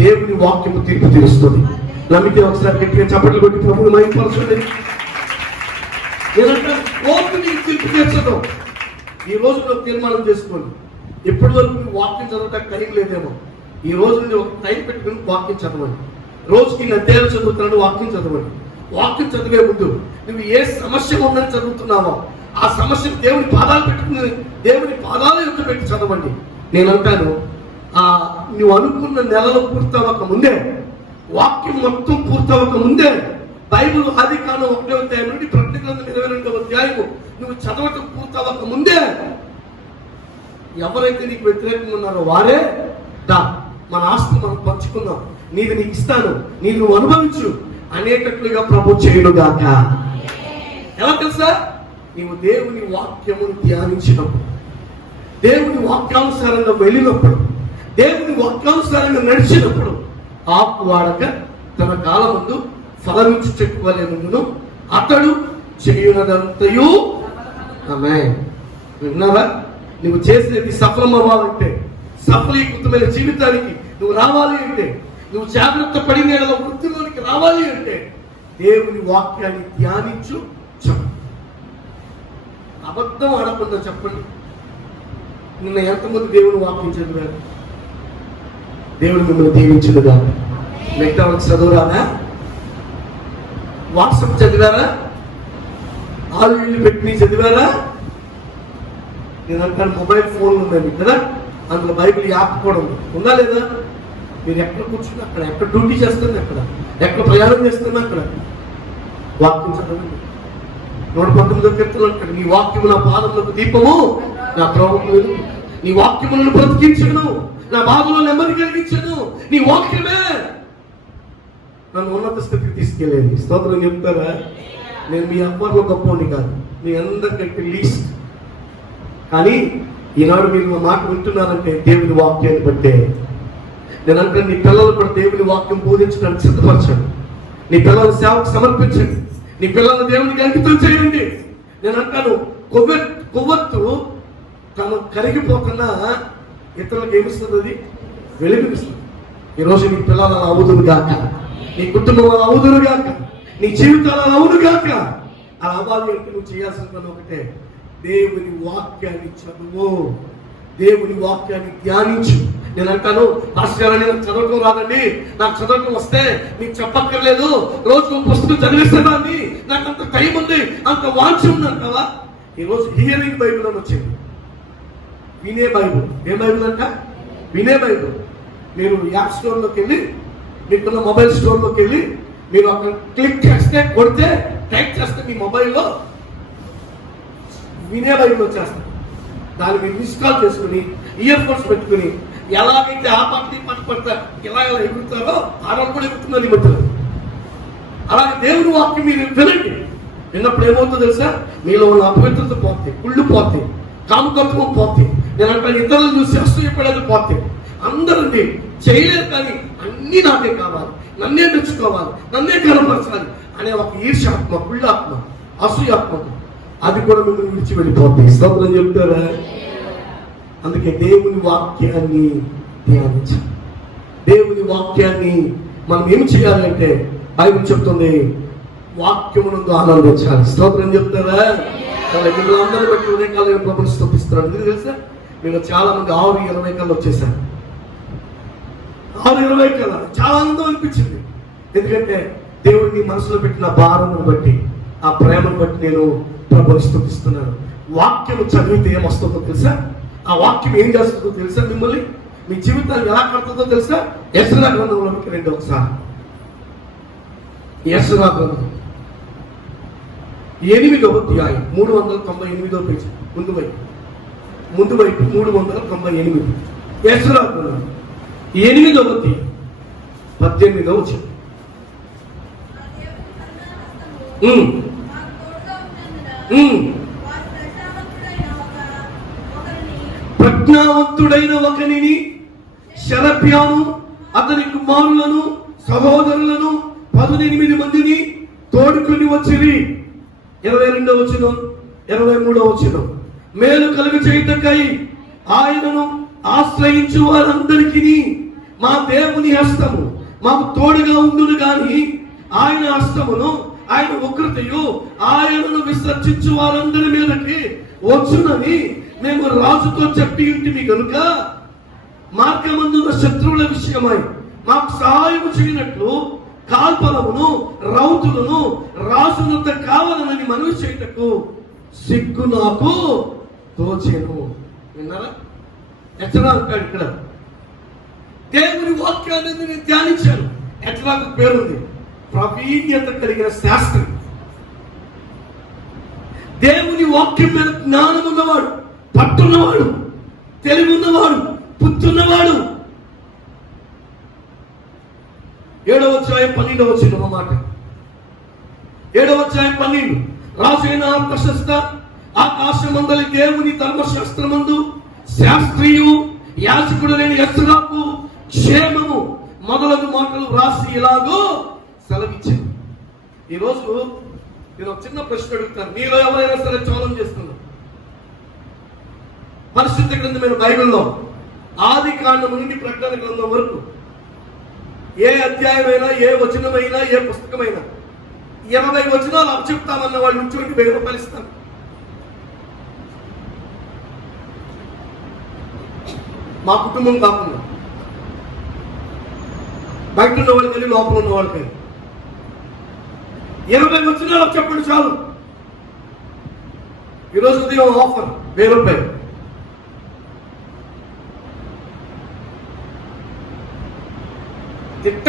దేవుని వాక్యము తీర్పు తీరుస్తుంది. నమ్మితే ఒకసారి గట్టిగా చప్పట్లు కొట్టి ప్రభువుని మహిమపరచండి. నేనంటాను, కోర్టు నీకు తీర్పు తీర్చడం. ఈ రోజు నువ్వు తీర్మానం చేసుకోండి. ఎప్పటి వరకు నువ్వు వాక్యం చదవటానికి టైం లేదేమో, ఈ రోజు నుండి ఒక టైం పెట్టుకుని వాక్యం చదవండి. రోజుకి 2 అధ్యాయాలు చదువుతున్నాడు, వాక్యం చదవండి. వాక్యం చదివే ముందు నువ్వు ఏ సమస్య ఉందని చదువుతున్నావో ఆ సమస్యను దేవుని పాదాలు పెట్టుకుని దేవుని పాదాల యొక్క పెట్టి చదవండి. నేను అంటాను, నువ్వు అనుకున్న నెలలో పూర్తవక ముందే, వాక్యం మొత్తం పూర్తవక ముందే, బైబిల్ ఆదికాండం 1వ అధ్యాయం నుండి ప్రకటన గ్రంథం 22వ అధ్యాయము నువ్వు చదవటం పూర్తవక ముందే ఎవరైతే నీకు వ్యతిరేకంగా ఉన్నారో వారే మన ఆస్తి మనం పంచుకుందాం, నీది నీకు ఇస్తాను, నీది నువ్వు అనుభవించు అనేటట్లుగా ప్రభు చేయునుగాక. ఎలా తెలుసా? నీవు దేవుని వాక్యమును ధ్యానించినప్పుడు, దేవుని వాక్యానుసారంగా వెళ్ళినప్పుడు, దేవుని వాక్యానుసారంగా నడిచినప్పుడు ఆకు వాడక తన కాలమందు ఫలమిచ్చు చెట్టు వలె నుండును. అతడు చేయునదంతయు. ఆమేన్. విన్నారా? నువ్వు చేసేది సఫలం అవ్వాలంటే, సఫలీకృతమైన జీవితానికి నువ్వు రావాలి అంటే, నువ్వు జాగ్రత్త పడిన వృత్తిలోనికి రావాలి అంటే దేవుని వాక్యాన్ని ధ్యానించు. చెప్పు, అబద్ధం ఆడకుండా చెప్పండి. నిన్న ఎంతమంది దేవుని వాక్యం చదివారు? దేవుని మిమ్మల్ని దీవించుడుగా. మెక్డానల్డ్స్ చదువురానా? వాట్సాప్ చదివారా? ఆలు ఇల్లు పెట్టి చదివారా? నేను అంటాను మొబైల్ ఫోన్ ఉందండి కదా, అందులో బైబిల్ యాప్ కూడా ఉంది, ఉందా లేదా? మీరు ఎక్కడ కూర్చున్నా అక్కడ, ఎక్కడ డ్యూటీ చేస్తున్నా అక్కడ, ఎక్కడ ప్రయాణం చేస్తున్నా అక్కడ వాక్యం చదవండి. 119వ కీర్తనలో అంటాడు, నీ వాక్యము నా పాదములకు దీపము, నా త్రోవకు వెలుగు. నీ వాక్యములను బ్రతికించను, నా బాధలో నెమ్మది కలిగించను. నీ వాక్యమే నన్ను ఉన్నత స్థితికి తీసుకెళ్ళేది. స్తోత్రం చెప్తారా? నేను మీ అబ్బర్లో గొప్పని కాదు, మీ అందరికంటే లీస్ట్. కానీ ఈనాడు మీరు మా మాట వింటున్నారంటే దేవుని వాక్యాన్ని బట్టే. నేను అంటే నీ పిల్లలు కూడా దేవుని వాక్యం బోధించడానికి సిద్ధపరచండి. నీ పిల్లల సేవకు సమర్పించండి. నీ పిల్లలను దేవునికి అంకితం చేయండి. నేను అంటాను, కొవ్వొత్తు తను కరిగిపోతున్నా ఇతరులకు ఏమిస్తుంది? అది వెలుగునిస్తుంది. ఈరోజు నీ పిల్లలు అలా అవుదురు గాక, నీ కుటుంబం అలా అవుదురు గాక, నీ జీవితాలు అలా అవును గాక. అలా అవ్వాలి అంటే నువ్వు చేయాల్సిన పని ఒకటే, దేవుని వాక్యాన్ని చదువు, దేవుని వాక్యాన్ని ధ్యానించు. నేను అంటాను, భాస్కర్ అని నాకు చదవటం రాదండి, నాకు చదవటం వస్తే నీకు చెప్పక్కర్లేదు, రోజు పుస్తకం చదివేసేదాన్ని, నాకు అంత టైం ఉంది, అంత వాంఛ ఉంది అంటావా? ఈరోజు హియరింగ్ బైబిల్ అని వచ్చింది, వినే బైబుల్. ఏ బైబుల్ అంట? వినే బైబుల్. మీరు యాప్ స్టోర్లోకి వెళ్ళి, మీకున్న మొబైల్ స్టోర్లోకి వెళ్ళి మీరు అక్కడ క్లిక్ చేస్తే, కొడితే, టైప్ చేస్తే మీ మొబైల్లో వినే బైబిల్ వచ్చేస్తారు. దాన్ని మీరు ఇన్స్టాల్ చేసుకుని ఇయర్ ఫోన్స్ పెట్టుకుని ఎలాగైతే ఆ పార్టీ పట్టు పడతారు, ఎలా ఎగురుతారో ఆడవాళ్ళు కూడా ఎగురుతున్నారు ఈ మధ్యలో. అలాగే దేవుని వాక్యం మీరు వినండి. విన్నప్పుడు ఏమవుతుందో తెలుసా? మీలో ఉన్న అపవిత్రత పోతే, కుళ్ళు పోతే, కామకత్వం పోతే, నేను అంటే ఇతరులను చూసి అసూయపడేది పోతే, అందరూ చేయలేదు కానీ అన్నీ నాకే కావాలి, నన్నే తెచ్చుకోవాలి, నన్నే గర్వపరచాలి అనే ఒక ఈర్ష్యాత్మ, కుళ్ళాత్మ, అసూయాత్మ, అది కూడా మిమ్మల్ని విడిచి వెళ్ళిపోతాయి. స్తోత్రం చెప్తారా? అందుకే దేవుని వాక్యాన్ని ధ్యానించాలి. దేవుని వాక్యాన్ని మనం ఏం చేయాలంటే బైబిల్ చెప్తుంది, వాక్యమునందు ఆనందించాలి. స్తోత్రం చెప్తారా? మిమ్మల్ని అందరూ బట్టి ఉదయకాలం ప్రభుని స్తోత్రిస్తున్నాను. ఎందుకు తెలుసా? మీరు చాలా మంది 6:20 కల్లా వచ్చేసారు. 6:20 కల్లా చాలా ఆనందం అనిపించింది. ఎందుకంటే దేవుడిని మనసులో పెట్టిన భారమును బట్టి, ఆ ప్రేమను బట్టి నేను ప్రభుని స్తుతిస్తున్నాను. వాక్యము చదివితే ఏమొస్తుందో తెలుసా? ఆ వాక్యం ఏం చేస్తుందో తెలుసా? మిమ్మల్ని, మీ జీవితాన్ని ఎలా కడుతుందో తెలుసా? యెషయా గ్రంథంలోకి రండి ఒకసారి. యెషయా గ్రంథం 8వ అధ్యాయం 398వ పేజీ, ముందు వైపు 398. యెషయా గ్రంథం 8వ అధ్యాయం 18వ వచనం. ప్రజ్ఞావంతుడైన ఒకనిని, షరప్యాను అతని కుమారులను సహోదరులను 18 మందిని తోడుకొని వచ్చిరి. 22వ వచనం, 23వ వచనం. మేలు కలుగ చేయుటకై ఆయనను ఆశ్రయించు వారందరికీ మా దేవుని హస్తము మాకు తోడుగా ఉండును గాని, ఆయన హస్తమును, ఆయన ఉగ్రతయు ఆయనను విసర్జించు వారందరి మీదకి వచ్చునని మేము రాజుతో చెప్పి ఉంటిమి కనుక, మార్గమందున్న శత్రువుల విషయమై మాకు సహాయం చేయనట్లు కాల్పలమును రౌతులను రాజునంత కావాలని మనవి చేయటకు సిగ్గు నాకు తోచెను. విన్నారా? ఎట్లా అంటాడు ఇక్కడ? దేవుని వాక్యాన్ని నేను ధ్యానించాను. ఎట్లాకు పేరుంది, ప్రవీణ్యత కలిగిన శాస్త్రం. దేవుని వాక్యం మీద జ్ఞానం ఉన్నవాడు, పట్టున్నవాడు, తెలివి ఉన్నవాడు, పుత్తున్నవాడు. 7వ అధ్యాయం 12వ వచనం మాట. 7వ అధ్యాయం 12. రాజైన ప్రశస్త ఆకాశమందలి దేవుని ధర్మశాస్త్రమందు శాస్త్రీయు యాజకుడు లేని యెషయాకు క్షేమము మొదలగు మాటలు రాసి ఇలాగో సెలవిచ్చింది. ఈరోజు నేను ఒక చిన్న ప్రశ్న అడుగుతాను. మీలో ఎవరైనా సరే ఛాలెంజ్ చేస్తున్నారు, పరిశుద్ధ గ్రంథమైన బైబిల్లో ఆది కాండం నుండి ప్రకటన గ్రంథం వరకు ఏ అధ్యాయమైనా, ఏ వచనమైనా, ఏ పుస్తకమైనా 20 వచనాలు అప్పచెప్తామన్న వాళ్ళు నుంచి 1000 రూపాయలు ఇస్తాను. మా కుటుంబం కాకుండా బయట ఉన్న వాళ్ళకి వెళ్ళి లోపల ఉన్న వాళ్ళకి 20 వచనాలు చెప్పండి చాలు. ఈరోజు ఉదయం ఆఫర్ 1000 రూపాయలు.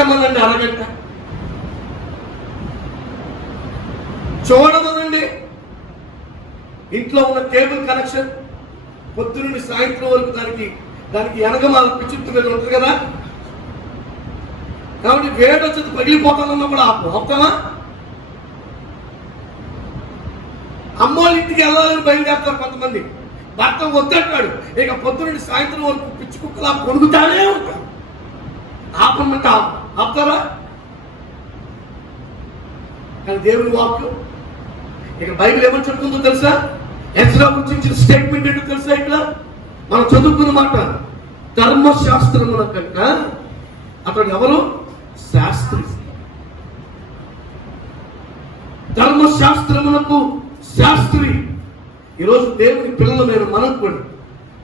ఎక్కమనండి అరగంట, చూడమనండి. ఇంట్లో ఉన్న కేబుల్ కనెక్షన్ పొద్దునుండి సాయంత్రం వరకు దానికి వెనకమాల పిచ్చుట్టు మీద ఉంటుంది కదా, కాబట్టి వేడి వచ్చేది పగిలిపోతానన్నా కూడా ఆపుతామా? అమ్మోళ్ళ ఇంటికి వెళ్ళాలని బయలుదేరుతారు కొంతమంది. భర్త వద్దంటాడు, ఇక పొద్దునుండి సాయంత్రం వరకు పిచ్చి కుక్కలా కొనుగుతానే ఉంటారు. ఆపమంటే ఆపుతారా? కానీ దేవుని వాక్యం ఇక్కడ బైబిల్ ఏమని చెప్తుందో తెలుసా? ఎజ్రా గురించి ఇచ్చిన స్టేట్మెంట్ ఏంటో తెలుసా? ఇక్కడ మనం చదువుకున్న మాట, ధర్మశాస్త్రముల కంట అతడు ఎవరు? శాస్త్రి. ధర్మశాస్త్రములకు శాస్త్రి. ఈరోజు దేవుని పిల్లలమైన మనం కూడా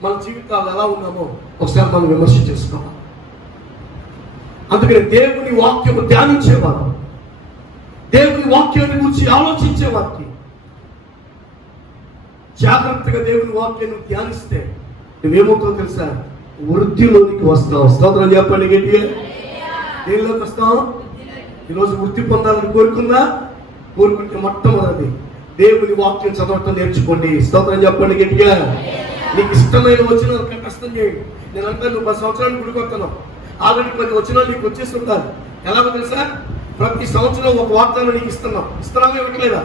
మన జీవితాలు ఎలా ఉన్నామో ఒకసారి మనం విమర్శ చేసుకోవాలి. అందుకని దేవుని వాక్యము ధ్యానించేవారు, దేవుని వాక్యాన్ని గురించి ఆలోచించేవారికి, జాగ్రత్తగా దేవుని వాక్యాన్ని ధ్యానిస్తే నువ్వేమవుతావు తెలుసా? వృద్ధిలోనికి వస్తావు. స్తోత్రం చెప్పండి గట్టిగా. దేనిలోకి వస్తావు? ఈరోజు వృద్ధి పొందాలని కోరుకుంటే మొట్టమొదటి దేవుని వాక్యం చదవటం నేర్చుకోండి. స్తోత్రం చెప్పండి గట్టిగా. నీకు ఇష్టమైన వచనాలు కంఠస్థం చేయండి. నేను అంటే నువ్వు 10 సంవత్సరాలు గుడికొస్తున్నావు, ఆల్రెడీ 10 వచనాలు నీకు వచ్చేసి ఉంటారు. ఎలాగో తెలుసా? ప్రతి సంవత్సరం ఒక వాగ్దానం నీకు ఇస్తున్నావా ఇవ్వట్లేదా?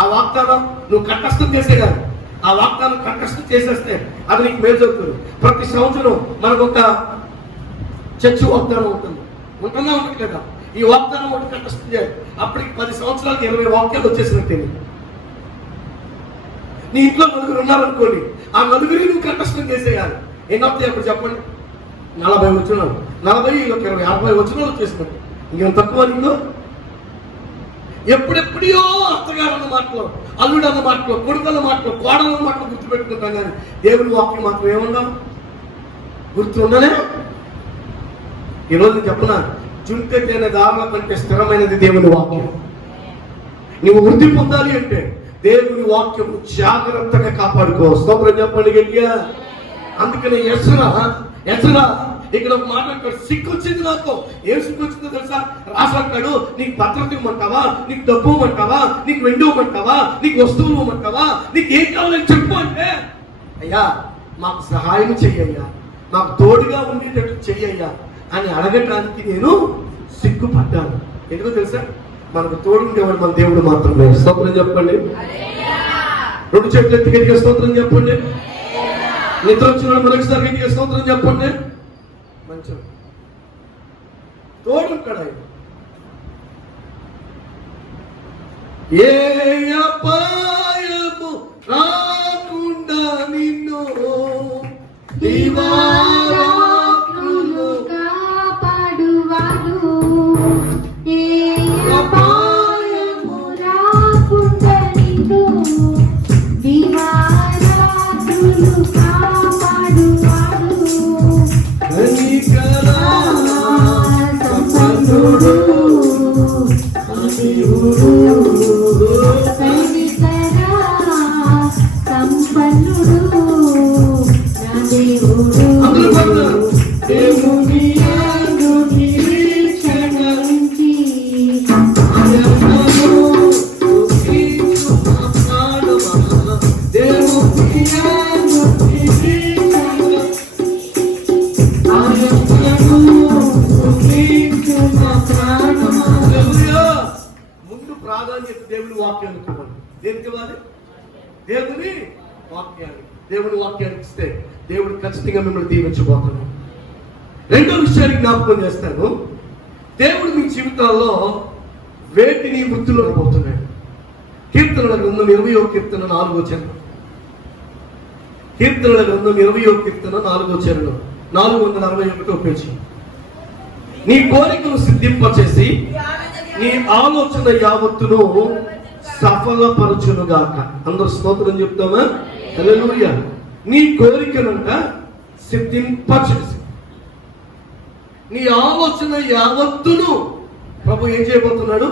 ఆ వాగ్దానం నువ్వు కంఠస్థం చేసేయాలి. ఆ వాగ్దానం కంఠస్థం చేసేస్తే అది నీకు మేలు జరుగుతుంది. ప్రతి సంవత్సరం మనకు ఒక చర్చి వాగ్దానం ఉంటుందా ఉండట్లేదా? ఈ వాగ్దానం ఒకటి కంఠస్థం చేయాలి. అప్పటికి 10 సంవత్సరాలకు 20 వాక్యాలు వచ్చేసినట్టే. నీ ఇంట్లో 9 ఉన్నారనుకోండి, ఆ 9 నువ్వు కంఠస్థం చేసేయాలి. ఎన్నొస్తాయి అప్పుడు చెప్పండి? 40 వచనాలు. 40 20 50 వచనాలు వచ్చేసినట్టు. ఇంకేం తక్కువ నీకు? ఎప్పుడెప్పుడో అత్తగారు అన్న మాటలో, అల్లుడు అన్న మాటలో, కొడుకు అన్న మాటలో, కోడల మాటలో గుర్తుపెట్టుకుంటాం. కానీ దేవుని వాక్యం మాత్రం ఏమన్నా గుర్తుండనే? ఈరోజు చెప్పనా, చుంటెనే దారుల కంటే స్థిరమైనది దేవుని వాక్యం. నువ్వు వృద్ధి పొందాలి అంటే దేవుని వాక్యం జాగ్రత్తగా కాపాడుకో. స్తోత్రం చెప్పండి గట్టిగా. అందుకని ఎస్రా ఇక్కడ ఒక మాట అంటాడు, సిక్కు వచ్చింది నాకు. ఏం సిక్కు వచ్చిందో తెలుసా? రాసాడు, నీకు భద్రత ఇవ్వమంటావా, నీకు డబ్బు ఇవ్వమంటావా, నీకు వెండి ఇవ్వమంటావా, నీకు వస్తువులు ఇవ్వమంటావా, నీకు ఏం కావాలని చెప్పు అంటే, అయ్యా మాకు సహాయం చెయ్యయ్యా, మాకు తోడుగా ఉండేటట్టు చెయ్యయ్యా అని అడగటానికి నేను సిగ్గుపడ్డాను. ఎందుకో తెలుసా? మనకు తోడు ఉండేవాడు మన దేవుడు మాత్రమే. స్తోత్రం చెప్పండి. 2 చేతులు ఎత్తి గట్టిగా స్తోత్రం చెప్పండి. నిద్ర వచ్చిన మరొకసారి గట్టిగా స్తోత్రం చెప్పండి. మంచి తోడు ఉంటాడు. ఏ అపాయము రాకుండా నిన్ను దివారాత్రులు కాపాడువాడు. ఏ అపాయము రాకుండా నిన్ను దివారాత్రులు కాపాడువాడు. సంపన్నుడు నా దేవుడు. దేవుని యందు నిరీక్షణ ఉంచి ముందు ప్రాధాన్యత దేవుని వాక్యానికి ఇవ్వండి. దేనికి ఇవ్వాలి? దేవుని వాక్యాన్ని. దేవుని వాక్యానికి ఇస్తే దేవుడు ఖచ్చితంగా మిమ్మల్ని దీవించబోతున్నాడు. రెండో విషయాన్ని జ్ఞాపకం చేస్తాను. దేవుడు మీ జీవితాల్లో వేటిని వృత్తిలో పోతున్నాడు. కీర్తనల గ్రంథం 20వ కీర్తన 4వ చరణం. కీర్తనల గ్రంథం 20వ కీర్తన 4వ చరణం, 461వ పేజీ. నీ కోరికను సిద్ధింపచేసి నీ ఆలోచన యావత్తును సఫలపరచునుగాక. అందరూ స్తోత్రం చెప్తామా? హల్లెలూయా. నీ కోరికనంట సిద్ధింపచేసి నీ ఆలోచన యావత్తును ప్రభు ఏం చేయబోతున్నాడు?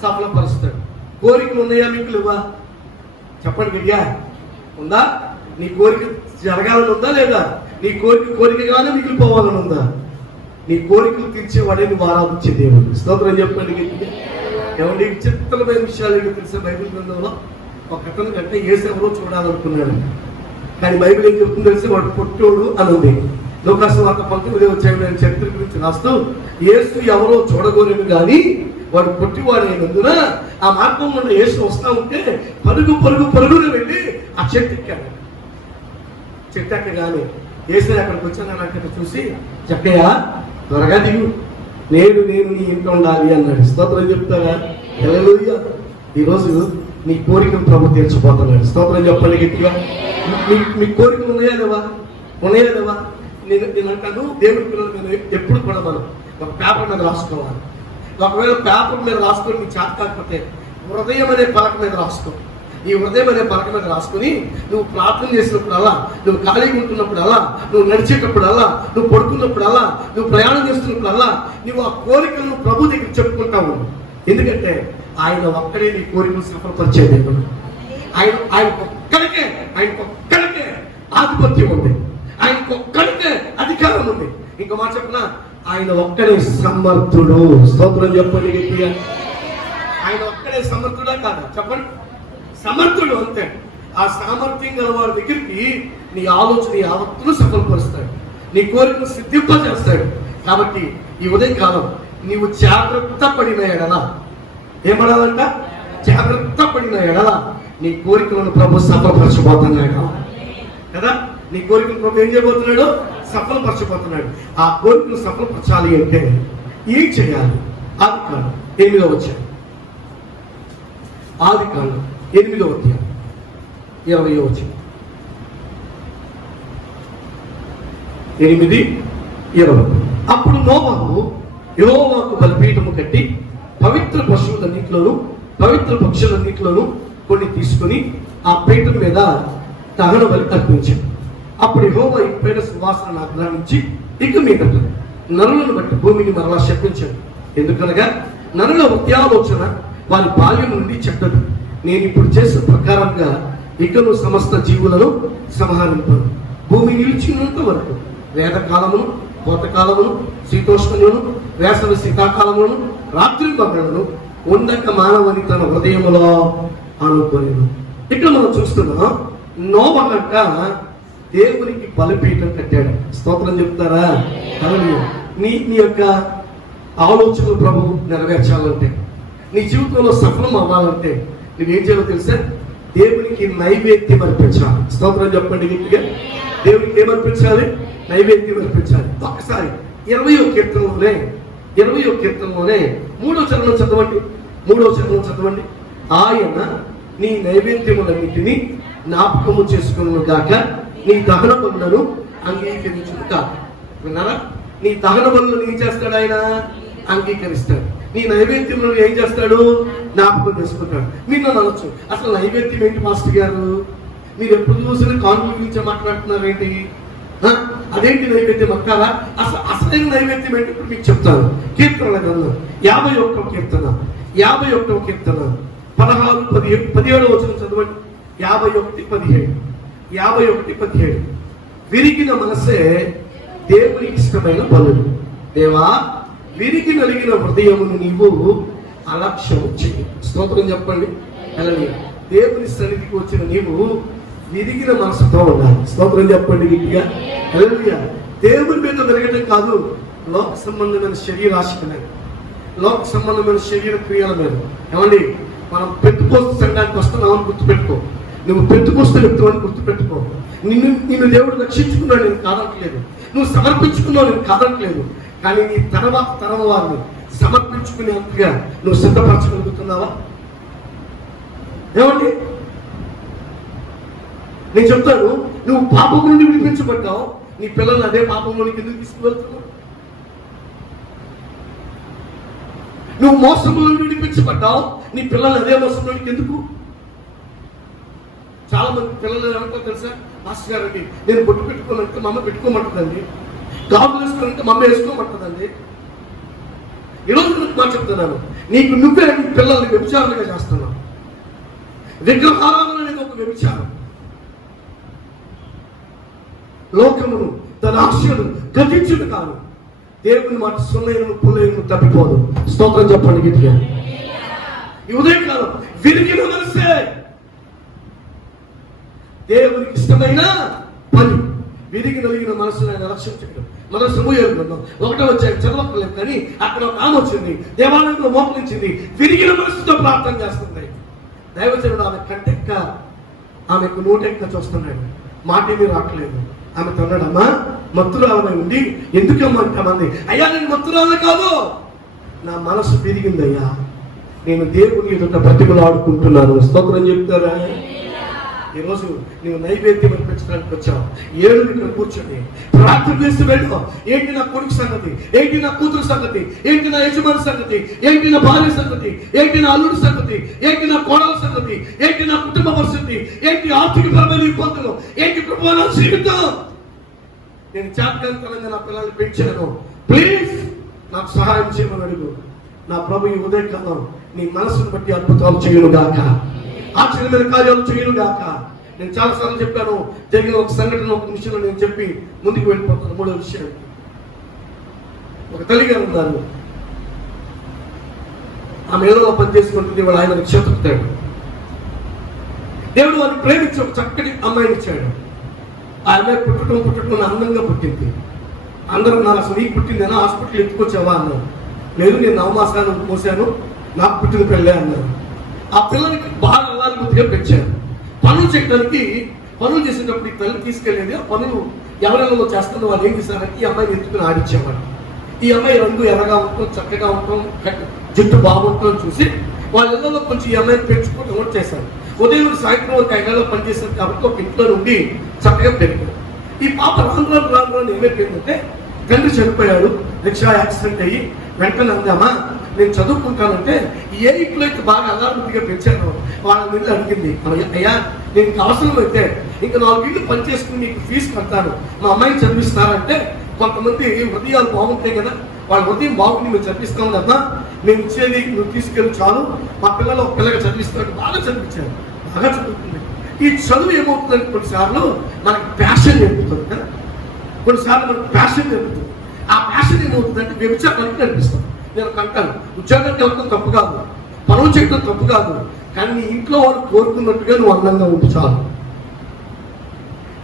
సఫలపరుస్తాడు. కోరికలు ఉన్నాయా మీకు? లేవా? చెప్పండి గట్టిగా. ఉందా? నీ కోరిక జరగాలని ఉందా లేదా? నీ కోరికగానే మిగిలిపోవాలని ఉందా? నీ కోరికలు తీర్చేవాడే నువ్వు ఆరాధించే దేవుడు. స్తోత్రం చెప్పండి గట్టిగా. ఏమంటే విచిత్రమైన విషయాలు ఏంటో తెలిసే బైబిల్ గ్రంథంలో ఒక అతను కంటే యేసు ఎవరో చూడాలనుకున్నాడు. కానీ బైబిల్ ఏం చెప్తుందో తెలిసి వాడు పొట్టోడు అని ఉంది. లోకాసు వార్త 19వ అధ్యాయం చరిత్ర గురించి రాస్తూ యేసు ఎవరో చూడగోరేను కానీ వాడు పొట్టివాడైనందున ఆ మార్గం నుండి యేసు వస్తా ఉంటే పరుగున వెళ్ళి ఆ చెట్టు ఎక్కాడు. చెట్టు ఎక్కగానే యేసు అక్కడికి వచ్చాను అక్కడ చూసి, చక్కయ్య త్వరగా దిగు, నేను నీ ఇంట్లో ఉండాలి అన్నాడు. స్తోత్రం చెప్తారా? హల్లెలూయా. ఈరోజు నీ కోరికలు ప్రభు తీర్చిపోతున్నాడు. స్తోత్రం చెప్పండి గట్టిగా. మీ కోరికలు ఉన్నాయా లేవా? నేను అంటాను, దేవుడి పిల్లల మీద ఎప్పుడు కూడా మనం ఒక పేపర్ మీద రాసుకోవాలి. ఒకవేళ పేపర్ మీద రాసుకొని నీ చేత కాకపోతే హృదయం అనే పలక మీద రాసుకో. ఈ హృదయం అనే పలక మీద రాసుకుని నువ్వు ప్రార్థన చేసినప్పుడల్లా, నువ్వు ఖాళీగా ఉంటున్నప్పుడల్లా, నువ్వు నడిచేటప్పుడల్లా, నువ్వు పడుకున్నప్పుడల్లా, నువ్వు ప్రయాణం చేస్తున్నప్పుడల్లా నువ్వు ఆ కోరికలను ప్రభు దగ్గర చెప్పుకుంటావు. ఎందుకంటే ఆయన ఒక్కడే నీ కోరికలు సఫలపరిచే దేవుడు. ఆయనకొక్కడికే ఆధిపత్యం ఉంది, ఆయనకొక్కడికే అధికారం ఉంది. ఇంకో మాట చెప్పనా, ఆయన ఒక్కడే సమర్థుడు. స్తోత్రం చెప్పండి గట్టిగా. ఆయన ఒక్కడే సమర్థుడా కాదా? చెప్పండి. సమర్థుడు అంతే. ఆ సామర్థ్యం గల వారి దగ్గరికి నీ ఆలోచన యావత్తును సఫలపరుస్తాడు, నీ కోరికను సిద్ధింపజేస్తాడు. కాబట్టి ఈ ఉదయకాలం నీవు జాగ్రత్త పడిన ఎడల, ఏమనాలంట? జాగ్రత్త పడిన ఎడల నీ కోరికలను ప్రభు సఫలపరచబోతున్నాడు కదా. నీ కోరికలు ప్రభు ఏం చేయబోతున్నాడు? సఫలపరచబోతున్నాడు. ఆ కోరికలు సఫలపరచాలి అంటే ఏం చేయాలి? ఆదికాండం 8వ అధ్యాయం, ఆదికాండం 8వ అధ్యాయం 20వ వచనం. 8:20. అప్పుడు నోవహు యెహోవాకు బలిపీఠము కట్టి పవిత్ర పశువులన్నింటిలోను పవిత్ర పక్షులన్నింటిలోను కొన్ని తీసుకుని ఆ పీఠం మీద దహన బలి అర్పించాడు. అప్పుడు యెహోవా ఇప్పుడైన సువాసనను ఆగ్రహించి ఇక మీదట నరులను బట్టి భూమిని మరలా శపించాడు. ఎందుకనగా నరుల వృత్యాలోచన వారి బాల్యం నుండి చెడ్డదు. నేను ఇప్పుడు చేసిన ప్రకారంగా ఇకను సమస్త జీవులను సంహరింపను. భూమి నిలిచినంత వరకు వేదకాలమును, కోతకాలమును, శీతోష్ణములను, వేసవి శీతాకాలములను, రాత్రి పగలను ఉండక మానవని తన హృదయములో అనుకోలేదు. ఇక్కడ మనం చూస్తున్నాం, నోవహంట దేవునికి బలిపీఠం కట్టాడు. స్తోత్రం చెప్తారా? నీ యొక్క ఆలోచనలు ప్రభు నెరవేర్చాలంటే, నీ జీవితంలో సఫలం అవ్వాలంటే నువ్వేం చేయాలో తెలుసా? దేవునికి నైవేద్యం అర్పించాలి. స్తోత్రం చెప్పండి గట్టిగా. దేవునికి ఏమర్పించాలి? నైవేద్యం అర్పించాలి. ఒకసారి 20వ కీర్తనలోనే 3వ చరణం చదవండి. ఆయన నీ నైవేద్యములన్నింటినీ జ్ఞాపకము చేసుకును గాక, నీ దహన బలులను అంగీకరించును గాక. విన్నారా? నీ దహన బలులను ఏం చేస్తాడు? ఆయన అంగీకరిస్తాడు. నీ నైవేద్యంలో ఏం చేస్తాడు? జ్ఞాపకం చేసుకుంటాడు. మీరు నన్ను అనొచ్చు, అసలు నైవేద్యం ఏంటి మాస్టర్ గారు? మీరు ఎప్పుడు చూసిన కానుకల గురించి మాట్లాడుతున్నారు ఏంటి? అదేంటి నైవేద్యం అంటారా? అసలైన నైవేద్యం ఏంటి ఇప్పుడు మీకు చెప్తాను. కీర్తనల గ్రంథం 51వ కీర్తన 16-17 వచనం చదవండి. 51-17 విరిగిన మనసే దేవునికి ఇష్టమైన బలులు. దేవా, విరిగి నలిగిన హృదయమును నీవు అలక్ష్యం చెయ్యి. స్తోత్రం చెప్పండి. అలాగే దేవుని సన్నిధికి వచ్చిన నీవు విరిగిన మనసుతో ఉండాలి. స్తోత్రం చెప్పండి గట్టిగా. హల్లెలూయా. దేవుని మీద విరగటం కాదు, లోక సంబంధమైన శరీరాశిక మీద, లోక సంబంధమైన శరీర క్రియల మీద. ఏమండి, మనం పెంతుకోస్తు సంఘానికి వస్తున్నామని గుర్తుపెట్టుకో. నువ్వు పెంతుకోస్తు వ్యక్తులని గుర్తుపెట్టుకో. నిన్ను దేవుడు రక్షించుకున్నాడు, నేను కాదట్లేదు. నువ్వు సమర్పించుకున్నావు, నేను కాదట్లేదు. కానీ నీ తర్వాత తరం వారిని సమర్పించుకునేంతగా నువ్వు సిద్ధపరచగలుగుతున్నావా? ఏమండి, నేను చెప్తాను, నువ్వు పాపం నుండి విడిపించబడ్డావు, నీ పిల్లల్ని అదే పాపంలోనికి ఎందుకు తీసుకువెళ్తున్నావు? నువ్వు మోసంలో నుండి విడిపించబడ్డావు, నీ పిల్లల్ని అదే మోసంలోనికి ఎందుకు? చాలా మంది పిల్లలు ఏమంటారు తెలుసా? మాస్టర్ గారండి, నేను బొట్టు పెట్టుకోమంటే మా అమ్మ పెట్టుకోమంటుందండి, గాజులు వేసుకోమంటే మా అమ్మ వేసుకోమంటుందండి. ఈరోజు మా చెప్తున్నాను, నీకు నువ్వే నీ పిల్లల్ని వ్యభిచారులుగా చేస్తున్నావు. విగ్రహారాధన అనేది ఒక వ్యభిచారం. లోకమును తన ఆశను గతించుడు కాదు, దేవుని మాట సున్నయను పుల్లయను తప్పిపోదు. స్తోత్రం చెప్పండి గట్టిగా. ఈ ఉదయకాలం విరిగిన మనసే దేవునికి ఇష్టమైన పని. విరిగి నలిగిన మనసును ఆయన రక్షించడం. మన సమూహం గ్రంథం 1వ అధ్యాయం చదవక్కర్లేదు, కానీ అక్కడ ఒక ఆమె వచ్చింది, దేవాలయంలో మోకరించింది, విరిగిన మనసుతో ప్రార్థన చేస్తుంది. దైవజనుడు ఆమె కంటెక్క, ఆమెకు నోటెక్క చూస్తున్నాడు, మాటేమీ రావట్లేదు. ఆమె తన్నాడమ్మా మత్తురాలమై ఉండి ఎందుకమ్మా అంతమంది? అయ్యా నేను మత్తురాలని కాదు, నా మనసు విరిగిందయ్యా, నేను దేవుని ఎదుట బ్రతిమలాడుకుంటున్నాను. స్తోత్రం చెప్తారా? ఈరోజు నువ్వు నైవేద్యం అనిపించడానికి వచ్చావు, ఏడు ఇక్కడ కూర్చొని ప్రార్థన చేస్తూ వెళ్ళు. ఏంటి నా కొడుకు సంగతి, ఏంటి నా కూతురు సంగతి, ఏంటి నా యజమాని సంగతి, ఏంటి నా భార్య సంగతి, ఏంటి నా అల్లుడి సంగతి, ఏంటి నా కోడల సంగతి, ఏంటి నా కుటుంబ పరిస్థితి, ఏంటి ఆర్థిక పరమైన ఇబ్బందులు, ఏంటి కుటుంబ జీవితం. నేను చాతకాంతరంగా నా పిల్లల్ని పెంచాను, ప్లీజ్ నాకు సహాయం చేయమని అడుగు. నా ప్రభు ఈ ఉదయకాలం నీ మనసును బట్టి అద్భుతాలు చేయను గాక, ఆశ్చర్యమైన కార్యాలు చేయను గాక. నేను చాలాసార్లు చెప్పాను, జరిగిన ఒక సంఘటన ఒక విషయంలో నేను చెప్పి ముందుకు వెళ్ళిపోతాను. 3వ విషయం, ఒక తల్లిగారు ఉన్నారు, ఆమె ఏదో పని చేసుకుంటుంది, వాడు ఆయన క్షేత్రుతాడు. దేవుడు వారిని ప్రేమించి ఒక చక్కటి అమ్మాయిని ఇచ్చాడు. ఆ అమ్మాయి పుట్టడం అందంగా పుట్టింది. అందరూ నాకు అసలు నీకు పుట్టిందేనా, హాస్పిటల్ ఎత్తుకొచ్చావా అన్నారు. లేదు, నేను 9 మాసాలు మోసాను, నాకు పుట్టిన పిల్లే అన్నారు. ఆ పిల్లలకి బాగా అల్లారి ముద్దుగా పెంచారు. పనులు చేయడానికి, పనులు చేసేటప్పుడు ఈ తల్లి తీసుకెళ్ళేది. ఆ పనులు ఎవరెల్లో చేస్తున్న వాళ్ళు ఏం చేశారంటే ఈ అమ్మాయిని ఎత్తుకుని ఆడిచ్చేవాడు. ఈ అమ్మాయి రంగు ఎర్రగా ఉంటాం, చక్కగా ఉంటాం, జుట్టు బాగుంటాం చూసి వాళ్ళ ఇళ్లలో కొంచెం ఈ అమ్మాయిని పెంచుకోవడం కూడా చేశారు. ఉదయం సాయంత్రం వరకు ఐళ్ళలో పనిచేశారు కాబట్టి ఒక ఇంట్లో నుండి చక్కగా పెరిగారు. ఈ పాప రాను ఏమైపోయిందంటే, తండ్రి చనిపోయాడు, రిక్షా యాక్సిడెంట్ అయ్యి వెంటనే అందామా నేను చదువుకుంటానంటే, ఏ ఇంట్లో అయితే బాగా అల్లారుగా పెంచాను వాళ్ళ మీద అడిగింది, అయ్యా నేను అవసరం అయితే ఇంకా 4 ఇళ్ళు పనిచేసుకుని మీకు ఫీజు కడతాను, మా అమ్మాయిని చదివిస్తారంటే, కొంతమంది హృదయాలు బాగుంటాయి కదా, వాళ్ళ హృదయం బాగుంది, మేము చదివిస్తాం కదా, మేము ఇచ్చేది నువ్వు తీసుకెళ్ళి చాలు, మా పిల్లలు ఒక పిల్లగా చదివిస్తాడు. బాగా చదివించారు, బాగా చదువుతుంది. ఈ చదువు ఏమవుతుందంటే కొన్నిసార్లు మనకి ప్యాషన్ నేర్పుతుంది కదా, కొన్నిసార్లు మనకి ప్యాషన్ నేర్పుతుంది. ఆ ప్యాషన్ ఏమవుతుందంటే వ్యభిచారానికి నడిపిస్తాం. నేను కంటాను, ఉద్యోగానికి వెళ్ళడం తప్పు కాదు, పనులు చేయడం తప్పు కాదు, కానీ నీ ఇంట్లో వాళ్ళు కోరుకున్నట్టుగా నువ్వు అందంగా ఉండు చాలు.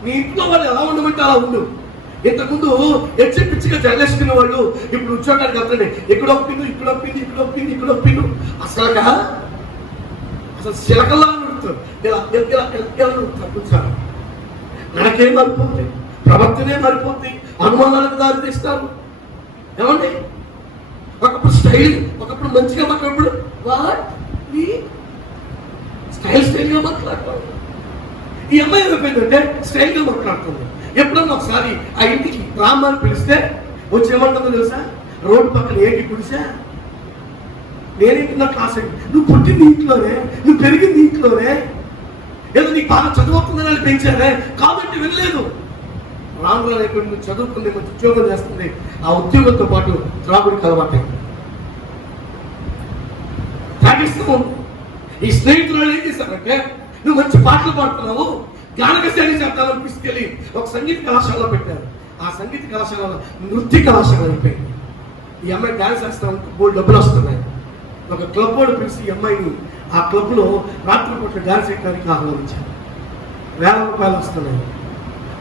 నీ ఇంట్లో వాళ్ళు ఎలా ఉండమంటే అలా ఉండు. ఇంతకుముందు పిచ్చిగా జగలేసుకున్న వాళ్ళు ఇప్పుడు ఉద్యోగానికి వెళ్తాండి, ఇక్కడ ఒప్పిండు, ఇక్కడ ఒప్పింది, ఇక్కడ ఒప్పింది, ఇక్కడ ఒప్పిండు, అసలు శిలకల్లా నడుపుతారు. తగ్గుతారు, మనకేం మారిపోతుంది, ప్రవర్తనే మారిపోతుంది, అనుమానాలకు దారి తీస్తారు. ఏమండి, ఒకప్పుడు స్టైల్, ఒకప్పుడు మంచిగా మాట్లాడప్పుడు స్టైల్గా మాట్లాడతాం. ఈ అమ్మాయి ఏమైపోయిందంటే స్టైల్గా మాట్లాడుతుంది. ఎప్పుడన్నా ఒకసారి ఆ ఇంటికి రామ్మని పిలిస్తే వచ్చి ఏమంటుందో తెలుసా, రోడ్డు పక్కన ఏంటి పుడిసా, నేనేంటి నా క్లాస్, నువ్వు పుట్టింది ఇంట్లోనే, నువ్వు పెరిగింది ఇంట్లోనే, ఏదో నీకు బాగా చదువుతుందని పెంచారే కాబట్టి వెళ్ళలేదు. రాను నువ్వు చదువుకుంది, మంచి ఉద్యోగం చేస్తుంది, ఆ ఉద్యోగంతో పాటు త్రాగుడికి అలవాటైంది, తాగిస్తూ. ఈ స్నేహితులు ఏం చేశారంటే, నువ్వు మంచి పాటలు పాడుతున్నావు, గానక శైలి చేద్దామని తీసుకెళ్ళి ఒక సంగీత కళాశాలలో పెట్టారు. ఆ సంగీత కళాశాలలో నృత్య కళాశాల అయిపోయింది. ఈ అమ్మాయి డాన్స్ చేస్తానికి 3 డబ్బులు వస్తున్నాయి. ఒక క్లబ్ వాడు పిలిచి ఈ అమ్మాయిని ఆ క్లబ్లో రాత్రిపూట డాన్స్ చేయడానికి ఆహ్వానించారు. 1000 రూపాయలు వస్తున్నాయి.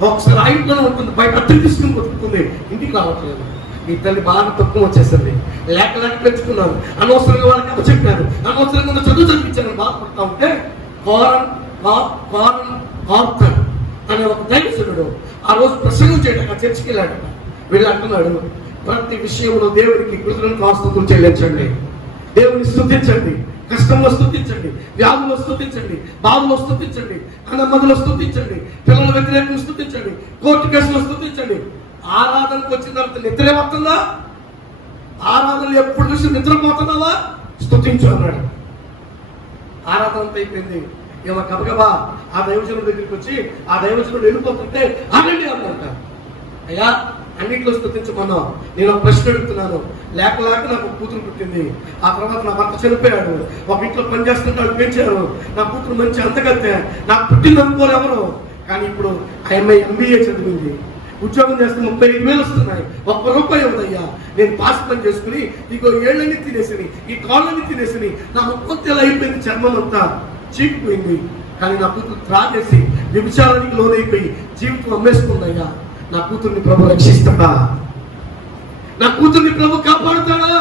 ఒకసారి ఆ ఇంట్లోనే ఉంటుంది, బయట అద్దెలు తీసుకుని బతుకుతుంది, ఇంటికి రావట్లేదు. ఈ తల్లి బాగా తక్కువ వచ్చేసింది, లేక పెంచుకున్నాను, అనవసరంగా వాళ్ళకి అప్ప చెప్పారు, అనవసరంగా చదువు చదివించాను బాధపడతా ఉంటే, కార్తన్ అనే ఒక దైవజనుడు ఆ రోజు ప్రసంగం చేయడానికి చర్చికి వెళ్ళాడు. వీళ్ళు అంటున్నాడు, ప్రతి విషయంలో దేవుడికి కృతజ్ఞతాస్తుతులు చెల్లించండి, దేవుని స్తుతించండి, కష్టంలో స్తుతించండి, వ్యాధులో స్తుతించండి, బాధలో స్తుతించండి, అన్నమ్మదులో స్తుతించండి, పిల్లల వ్యతిరేకంగా స్తుతించండి, కోర్టు కేసులో స్తుతించండి. ఆరాధనకు వచ్చిన తర్వాత నిద్ర ఏమవుతుందా? ఆరాధనలు ఎప్పుడు చూసి నిద్రపోతున్నావా? స్తుతించు అన్నాడు. ఆరాధన అయిపోయింది. ఏమో గబగబా ఆ దైవజనుడి దగ్గరికి వచ్చి ఆ దైవజనుడు వెళ్ళిపోతుంటే ఆగండి అన్నంట. అయ్యా అన్నింటిలో స్తుతించమన్నావు, నేను ఒక ప్రశ్న అడుగుతున్నాను, లేక నాకు కూతురు పుట్టింది, ఆ తర్వాత నా భర్త చనిపోయాడు, ఒక ఇంట్లో పనిచేస్తుంటే వాళ్ళు పెంచారు, నా కూతురు మంచి అందగత్తే, నాకు పుట్టింది అనుకోరు ఎవరు, కానీ ఇప్పుడు ఆ అమ్మాయి MBA చదివింది, ఉద్యోగం చేస్తే 35,000 వస్తున్నాయి, ₹1 ఇవ్వదయ్యా. నేను పాస్ పని చేసుకుని ఇగో ఏళ్ళని తినేసని, ఈ కాళ్ళని తినేసని నా మొత్తం తెల అయిపోయింది, చర్మం అంతా చీకిపోయింది. కానీ నా కూతురు త్రాగేసి వ్యభిచారానికి లోనైపోయి జీవితం అమ్మేసుకుందయ్యా. నా కూతుర్ని ప్రభు రక్షిస్తాడా? నా కూతుర్ని ప్రభు కాపాడుతాడా?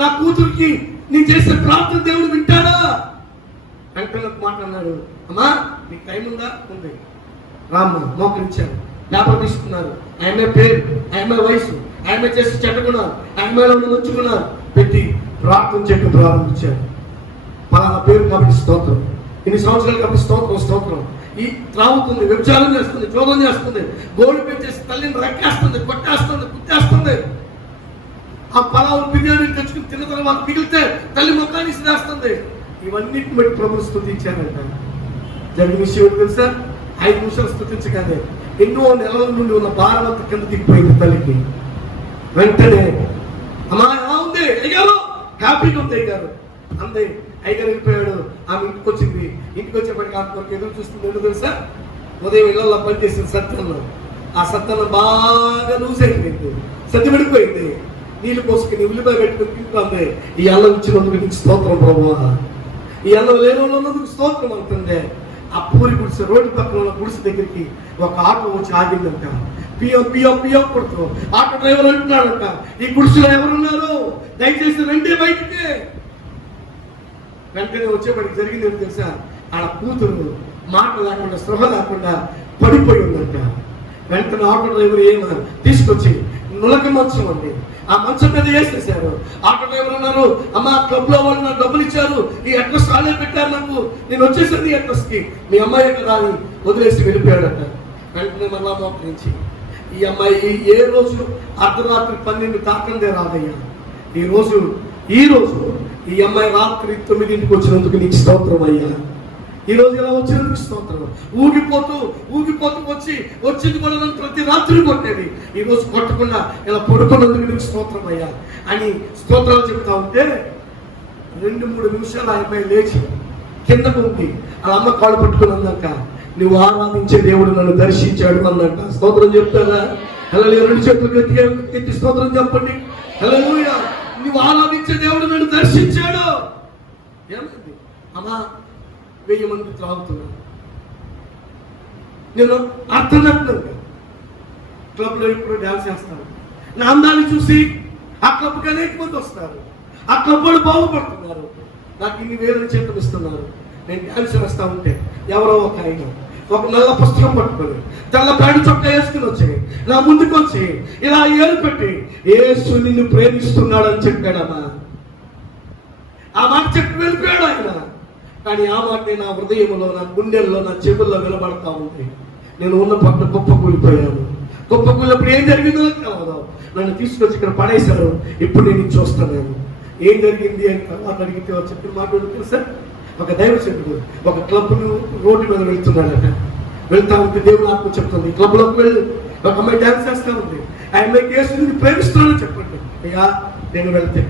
నా కూతురికి నేను చేసే ప్రార్థన దేవుడు వింటాడా? వెంటనే మాట్లాడినాడు, అమ్మా నీకు టైం ఉందా? ఉంది. రామ్మ మోకరించారు, పేపర్ తీసుకున్నారు. ఆమె పేరు, ఆమె వయసు, ఆమె చేసి చెట్టుకున్నారు, ఆమెలో ఉంచుకున్నారు, పెట్టి ప్రార్థన చేయడం ప్రారంభించారు. పలానా పేరు కాబట్టి స్తోత్రం, ఇన్ని సంవత్సరాలు కాబట్టి స్తోత్రం. ఈ త్రాగుతుంది, వ్యభిచారం చేస్తుంది, జోదం చేస్తుంది, గోల్డ్ పెంచేసి తల్లిని రక్కేస్తుంది, కొట్టేస్తుంది, కుట్టేస్తుంది. ఆ పలావు బిర్యానీ తెచ్చుకుని తిన్న తర్వాత మిగిలితే తల్లి మొత్తాన్ని ఇసిరేస్తుంది. ఇవన్నిటిని బట్టి ప్రభుని స్తుతించారంట. జరిగిన విషయం తెలుసా? 5 నిమిషాలు స్తుతించగానే ఎన్నో నెలల నుండి ఉన్న భారం అంతా కింద దిగిపోయింది తల్లికి. వెంటనే అమ్మా ఎలా ఉంది అయ్యారు? హ్యాపీగా ఉంది అయ్యారు అందే. అయ్యగారు వెళ్ళిపోయాడు. ఆమె ఇంటికి వచ్చింది. ఇంటికి వచ్చేప్పటికి ఆమె కొరకు ఎదురు చూస్తుంది. ఎందుకు తెలుసా? ఉదయం ఇళ్లలో పని చేసింది సత్యంలో. ఆ సత్యంలో బాగా లూజ్ అయిపోయింది, సత్తి పడిపోయింది. నీళ్ళు పోసుకుని ఉల్లిపాయ పెట్టుకుని తింటుంది. ఈ అన్నం ఇచ్చినందుకు నీకు స్తోత్రం ప్రభువా, ఈ అన్నం లేని వాళ్ళందుకు స్తోత్రం అవుతుంది. ఆ పూరి గుడిసె రోడ్డు పక్కన ఉన్న గుడిసె దగ్గరికి ఒక ఆటో వచ్చి ఆగిందంట. పియో కొడుతూ ఆటో డ్రైవర్ అంటున్నాడంట, ఈ గుడిసెలో ఎవరున్నారు? దయచేసి రండి బయటికి. వెంటనే వచ్చేప్పటికి జరిగింది ఏంటి తెలుసా? ఆడ కూతురు మాట లేకుండా, స్పృహ లేకుండా పడిపోయి ఉందంట. వెంటనే ఆటో డ్రైవర్ ఏమన్నా తీసుకొచ్చి నులక మంచం అండి, ఆ మంచం మీద వేసేసారు. ఆటో డ్రైవర్ అన్నారు, అమ్మ క్లబ్ లో వాళ్ళు నాకు డబ్బులు ఇచ్చారు, ఈ అడ్రస్ వాళ్ళే పెట్టారు, నాకు నేను వచ్చేసింది అడ్రస్ కి, మీ అమ్మాయి కదా అని వదిలేసి వెళ్ళిపోయాడట. వెంటనే మళ్ళా మోకరించి ఈ అమ్మాయి ఏ రోజు అర్ధరాత్రి 12 తాకందే రాదయ్యా. ఈ రోజు ఈ అమ్మాయి రాత్రి 9ంటికి వచ్చినందుకు నీకు స్తోత్రం అయ్యా. ఈ రోజు ఇలా వచ్చినందుకు స్తోత్రం. ఊగిపోతూ వచ్చింది కూడా నన్ను ప్రతి రాత్రి కొట్టేది, ఈ రోజు కొట్టకుండా ఇలా పడుకున్నందుకు నీకు స్తోత్రం అయ్యా అని స్తోత్రాలు చెప్తా ఉంటే 2-3 నిమిషాలు ఆ అమ్మాయి లేచి కిందకు ఉంది. ఆ అమ్మ కాళ్ళు పట్టుకుని అందాక, నువ్వు ఆరాధించే దేవుడు నన్ను దర్శించాడు అన్నట్ట. స్తోత్రం చెప్తారా? హల్లెలూయా. 2 చేతులు గట్టిగా ఎత్తి స్తోత్రం చెప్పండి. హల్లెలూయా. నువ్వు ఆరాధించే దేవుడు నన్ను దర్శించాడు. ఏమైంది? అమ్మా 1000 మంది త్రాగుతున్నారు. నేను అర్థనట్టుగా క్లబ్లో ఇప్పుడు డ్యాన్స్ చేస్తాను. నా అందాన్ని చూసి ఆ క్లబ్కి అనేక మంది వస్తారు. ఆ క్లబ్ వాళ్ళు బాగుపడుతున్నారు. నాకు ఇన్ని వేల చేతులు ఇస్తున్నారు. నేను డ్యాన్స్ వేస్తా ఉంటే ఎవరో ఒక ఆయన ఒక నల్ల పుస్తకం పట్టుకొని తెల్ల ప్యాంటు చొక్కా వేసుకుని వచ్చి నా ముందుకు వచ్చి ఇలా ఏలు పెట్టి యేసు నిన్ను ప్రేమిస్తున్నాడు అని చెప్పాడమ్మా. ఆ మాట చెప్పి వెళ్ళిపోయాడు ఆయన. కానీ ఆ మాట నా హృదయంలో, నా గుండెల్లో, నా చెవుల్లో వినబడతా ఉంది. నేను ఉన్న పట్ల గొప్ప కూలిపోయాను. గొప్ప కూలినప్పుడు ఏం జరిగిందో కాదు, నన్ను తీసుకొచ్చి ఇక్కడ పడేశారు. ఇప్పుడు నేను చూస్తాను ఏం జరిగింది అని తర్వాత అడిగితే చెప్పిన మాట తెలుసా? ఒక దైవచనుడు ఒక క్లబ్ రోడ్డు మీద వెళ్తున్నాడట. వెళ్తా ఉంటే దేవుడు ఆత్మ చెప్తుంది, క్లబ్లోకి వెళ్ళి ఒక అమ్మాయి డ్యాన్స్ చేస్తా ఉంది. ఆ అమ్మాయికి యేసుని ప్రేమిస్తున్నానని చెప్పండి. అయ్యా నేను వెళ్తే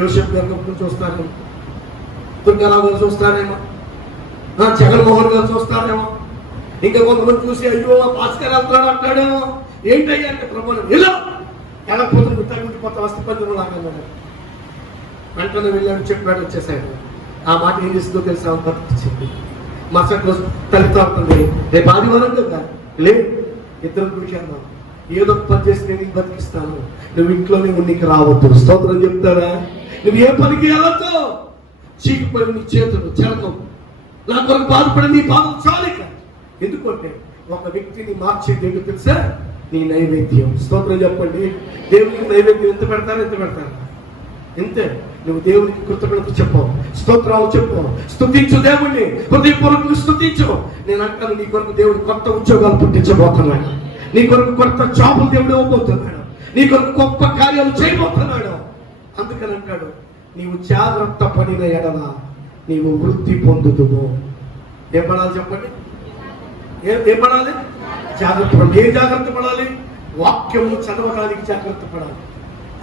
యోసేపు గారు నుంచి చూస్తాను, దుర్గారావు గారు చూస్తారేమో, జగన్మోహన్ గారు చూస్తారేమో, ఇంకా కొంతమంది చూసి అయ్యో భాస్కర్ వెళ్తాడు అంటాడేమో. ఏంటయ్యా అంటే ప్రభు ఇలా ఎలా పోతుంది గుట్టాగుంటిపోతా వస్తే పంజరం లాగా. వెంటనే వెళ్ళాడు, చెప్పాడు, వచ్చేసాడు. ఆ మాట ఏం చేస్తుందో తెలుసా? బతికించింది. మరుసటి రోజు తల్లితో అంటుంది, రేపు ఆదివారం కదా, లేదు 2 గుడికి ఏదో పని చేసి నేను బతికిస్తాను, నువ్వు ఇంట్లోనే ఉన్నీకి రావద్దు. స్తోత్రం చెప్తారా? నువ్వు ఏ పనికి వెళ్ళొద్దు. చీకిపోయిన నీ చేతులు చెరకం, నా కొరకు బాధపడి నీ బాధలు చాలిక. ఎందుకంటే ఒక వ్యక్తిని మార్చేది ఏంటో తెలుసా? నీ నైవేద్యం. స్తోత్రం చెప్పండి. దేవునికి నైవేద్యం ఎంత పెడతారు? ఇంతే. నువ్వు దేవునికి కృతజ్ఞత చెప్పవు, స్తోత్రాలు చెప్పవు, స్తుతించు దేవుణ్ణి, హృదయపూర్వకంగా స్తుతించు. నేను అంటాను, నీ కొరకు దేవుడు కొత్త ఉద్యోగాలు పుట్టించబోతున్నాడు, నీ కొరకు కొత్త జాబులు దేవుడు ఇవ్వబోతున్నాడు, నీ కొరకు గొప్ప కార్యాలు చేయబోతున్నాడు. అందుకని అంటాడు, నీవు జాగ్రత్త పడిన ఎడల నీవు వృద్ధి పొందుదువు. ఏం పడాలి చెప్పండి? ఏం పడాలి? జాగ్రత్త పడాలి. ఏ జాగ్రత్త పడాలి? వాక్యము చదవడానికి జాగ్రత్త పడాలి.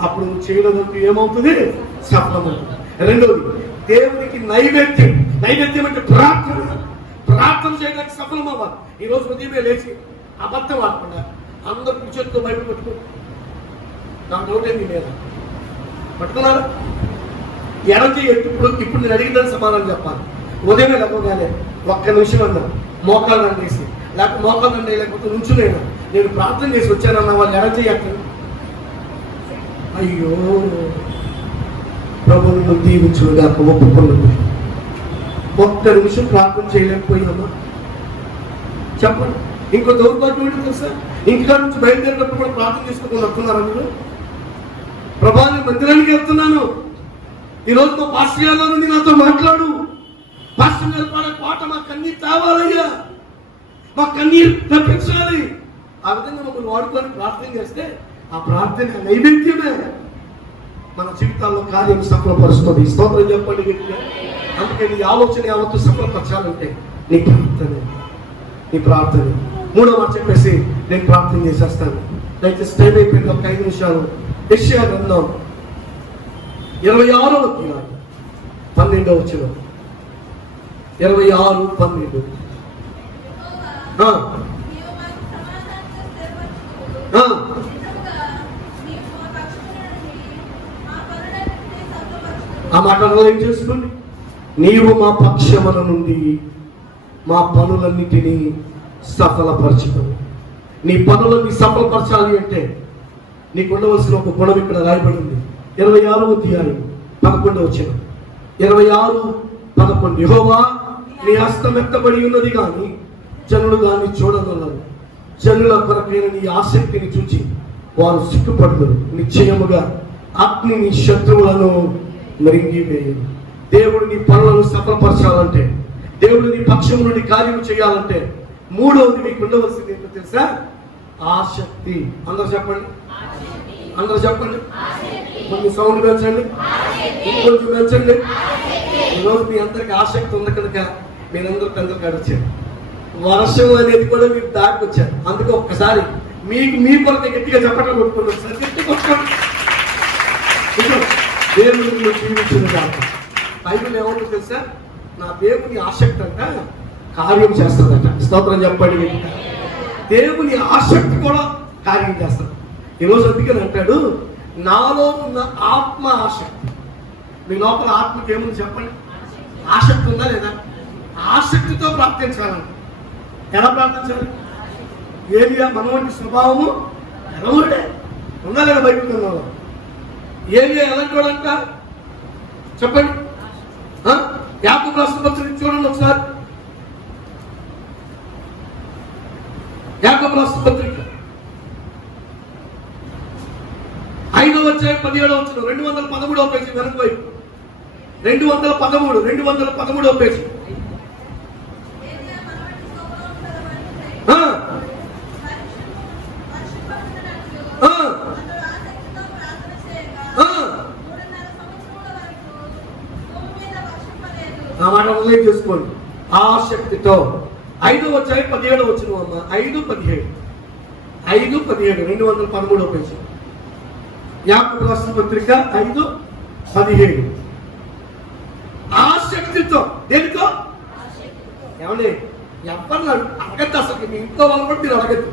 అప్పుడు నువ్వు చేయలేదంటూ ఏమవుతుంది? సఫలమవుతుంది. రెండోది, దేవునికి నైవేద్యం. నైవేద్యం అంటే ప్రార్థన. ప్రార్థన చేయడానికి సఫలం అవ్వాలి. ఈరోజు ఉదయమే లేచి అబద్ధం ఆడకుండా అందరు కూర్చొని బయట పెట్టుకో. నాకు డౌట్ ఏంది మీద పట్టుకున్నారా? ఎడకి ఇప్పుడు నేను అడిగిన సమాధానం చెప్పాలి. ఉదయమే లేకపోగానే ఒక్క నిమిషం అన్నా మోకాలు అండేసి, లేకపోతే మోకాలు అండే లేకపోతే నుంచునైనా నేను ప్రార్థన చేసి వచ్చానన్న వాళ్ళు ఎడచేయట్లేదు. అయ్యో ప్రభువును దీవించుగా ఒప్పుకున్నది. ఒక్క నిమిషం ప్రార్థన చేయలేకపోయినామా చెప్పండి. ఇంకో దౌర్భాగ్యం ఏంటో తెలుసా? ఇంటికాడ నుంచి బయలుదేరినప్పుడు కూడా ప్రార్థన చేసుకుని వస్తున్నారా మీరు? ప్రభా నేను మందిరానికి వెళ్తున్నాను, ఈరోజు మా పాస్టర్ గారిలో నుండి నాతో మాట్లాడు, పాస్టర్ గారు పాడే పాట మా కన్నీరు తావాలయ్యా, మా కన్నీరు తప్పించాలి. ఆ విధంగా మమ్మల్ని వాడుకొని ప్రార్థన చేస్తే ఆ ప్రార్థన నైవేద్యమే మన జీవితాల్లో కార్యం సఫలపరుస్తుంది. స్తోత్రం చెప్పండి గట్టిగా. అందుకే నీ ఆలోచన యావత్తు సఫలపరచాలంటే నీ ప్రార్థన. మూడో మాట చెప్పేసి నేను ప్రార్థన చేసేస్తాను. దయచేసి టైం అయిపోయింది, ఒక 5 నిమిషాలు. యెషయా గ్రంథం 26వ అధ్యాయం 12వ వచనం. 26:12. ఆ మాట ఏం చేసుకోండి. నీవు మా పక్షముల నుండి మా పనులన్నిటినీ సఫలపరచుతావు. నీ పనులన్నీ సఫలపరచాలి అంటే నీకు ఉండవలసిన ఒక గుణం ఇక్కడ రాయబడింది. 26వ అధ్యాయం 11వ వచనం. 26:11. యెహోవా నీ హస్తం ఎత్తబడి ఉన్నది కానీ జనులు దాన్ని చూడగలరు. జనుల కొరకైన నీ ఆసక్తిని చూచి వారు సిగ్గుపడతారు. నిశ్చయముగా అగ్ని నీ శత్రువులను మరింగివేయను. దేవుడు నీ పనులను సఫలపరచాలంటే, దేవుడు నీ పక్షం నుండి కార్యం చేయాలంటే మూడవది మీకు ఉండవలసింది ఏంటో తెలుసా? ఆసక్తి. అందరూ చెప్పండి, అందరూ చెప్పండి. కొంచెం సౌండ్ పెంచండి, ఇంకొంచెం పెంచండి. ఈరోజు మీ అందరికి ఆసక్తి ఉంది కనుక మీరందరూ పెద్దలు గడిచారు. వర్షం అనేది కూడా మీరు దాటుకొచ్చారు. అందుకే ఒక్కసారి మీకు మీ కొరకు గట్టిగా చెప్పట్లు కొట్టుకోండి. ఒకసారి గట్టి కొట్టుకోండి. దేవుని జీవించిన కాదు. బైబిల్ ఏమవుతుందో తెలుసా? నా దేవుని ఆసక్తి అంట కార్యం చేస్తుందట. స్తోత్రం చెప్పండి. దేవుని ఆసక్తి కూడా కార్యం చేస్తుంది. ఈరోజు అందుకని అంటాడు, నాలో ఉన్న ఆత్మ ఆసక్తి. మీ లోపల ఆత్మకి ఏముంది చెప్పండి? ఆసక్తి ఉందా లేదా? ఆసక్తితో ప్రార్థించాలంట. ఎలా ప్రార్థించాలి? ఏలియా మన వంటి స్వభావము ఎలవుడే ఉందా లేదా? బైబిల్ గ్రంథంలో ఏలియా ఎలాంటి వాడంట చెప్పండి. యాకోబు రాసిన పత్రిక చూడండి ఒకసారి. యాకోబు రాసిన పత్రిక 5వ అధ్యాయం 17వ వచనం. 213వ పేజీ వెనక వైపు. 213వ పేజీ. ఆ మాట ఉల్లేఖ చేసుకోండి. ఆసక్తితో. 5వ అధ్యాయం 17వ వచనం అమ్మ. 5:17. 213వ పేజీ. యాకోబు రాసిన పత్రిక 5:17. ఆసక్తితో. దేనితో? ఏమండి ఎవరిని అడగద్దు. అసలు మీ ఇంట్లో వాళ్ళు కూడా మీరు అడగద్దు.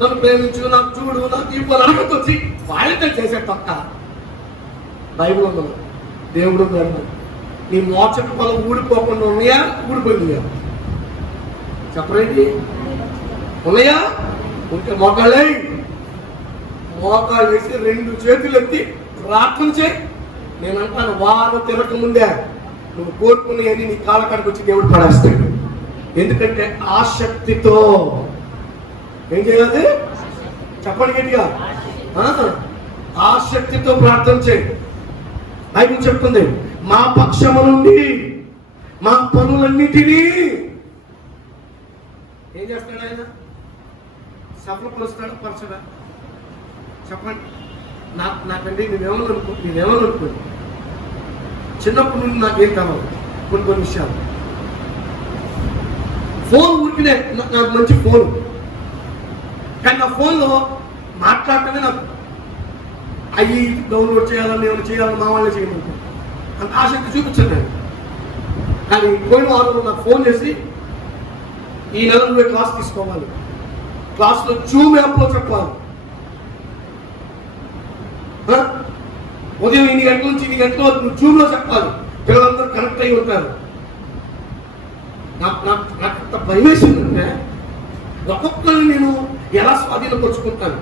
నన్ను ప్రేమించు, నాకు చూడు, నాకు ఇవ్వాలి అడగద్దు. వచ్చి వాళ్ళతో చేసే పక్క బైబిల్ ఉందా? దేవుడు ఉన్నాడు. నీ మోచపు పొలం ఊడిపోకుండా ఉన్నాయా? ఊడిపోయిందియా? చెప్పరేంటి? ఉన్నాయా? ఉంటే మోకాళ్ళే మోకాళ్ళు వేసి 2 చేతులు ఎత్తి ప్రార్థన చేయి. నేను అంటాను, వారు తిరగక ముందే నువ్వు కోరుకునేది నీ కాళ్ళ కాడికి వచ్చి దేవుడు పడేస్తాడు. ఎందుకంటే ఆసక్తితో ఏం చేయాలి? చెప్పండి గట్టిగా. ఆసక్తితో ప్రార్థన చేయి. బైబిల్ చెప్తుంది, మా పక్షము నుండి మా పనులన్నిటినీ ఏం చేస్తాడు ఆయన? సఫలపరుస్తాడు, పరచడా? చెప్పండి. నాకండి నేనేమనుకో చిన్నప్పటి నుండి నాకేం కావాలి? కొన్ని విషయాలు. ఫోన్ ఊరికినే నాకు మంచి ఫోన్, కానీ నా ఫోన్లో మాట్లాడటమే నాకు అయ్యి డౌన్లోడ్ చేయాలని ఏమైనా చేయాలని మా వాళ్ళే చేయమనుకో అంత ఆసక్తి చూపించాను నేను. కానీ పోయిన వారంలో నాకు ఫోన్ చేసి ఈ నెల నువ్వే క్లాస్ తీసుకోవాలి, క్లాస్లో జూమ్ యాప్లో చెప్పాలి. ఉదయం 8 గంటల నుంచి 8 గంటల వరకు నువ్వు జూమ్లో చెప్పాలి. పిల్లలందరూ కనెక్ట్ అయి ఉంటారు. నాకు ఎంత భయం వేసిందంటే ఒక్కొక్కరిని నేను ఎలా స్వాధీనపరుచుకుంటాను,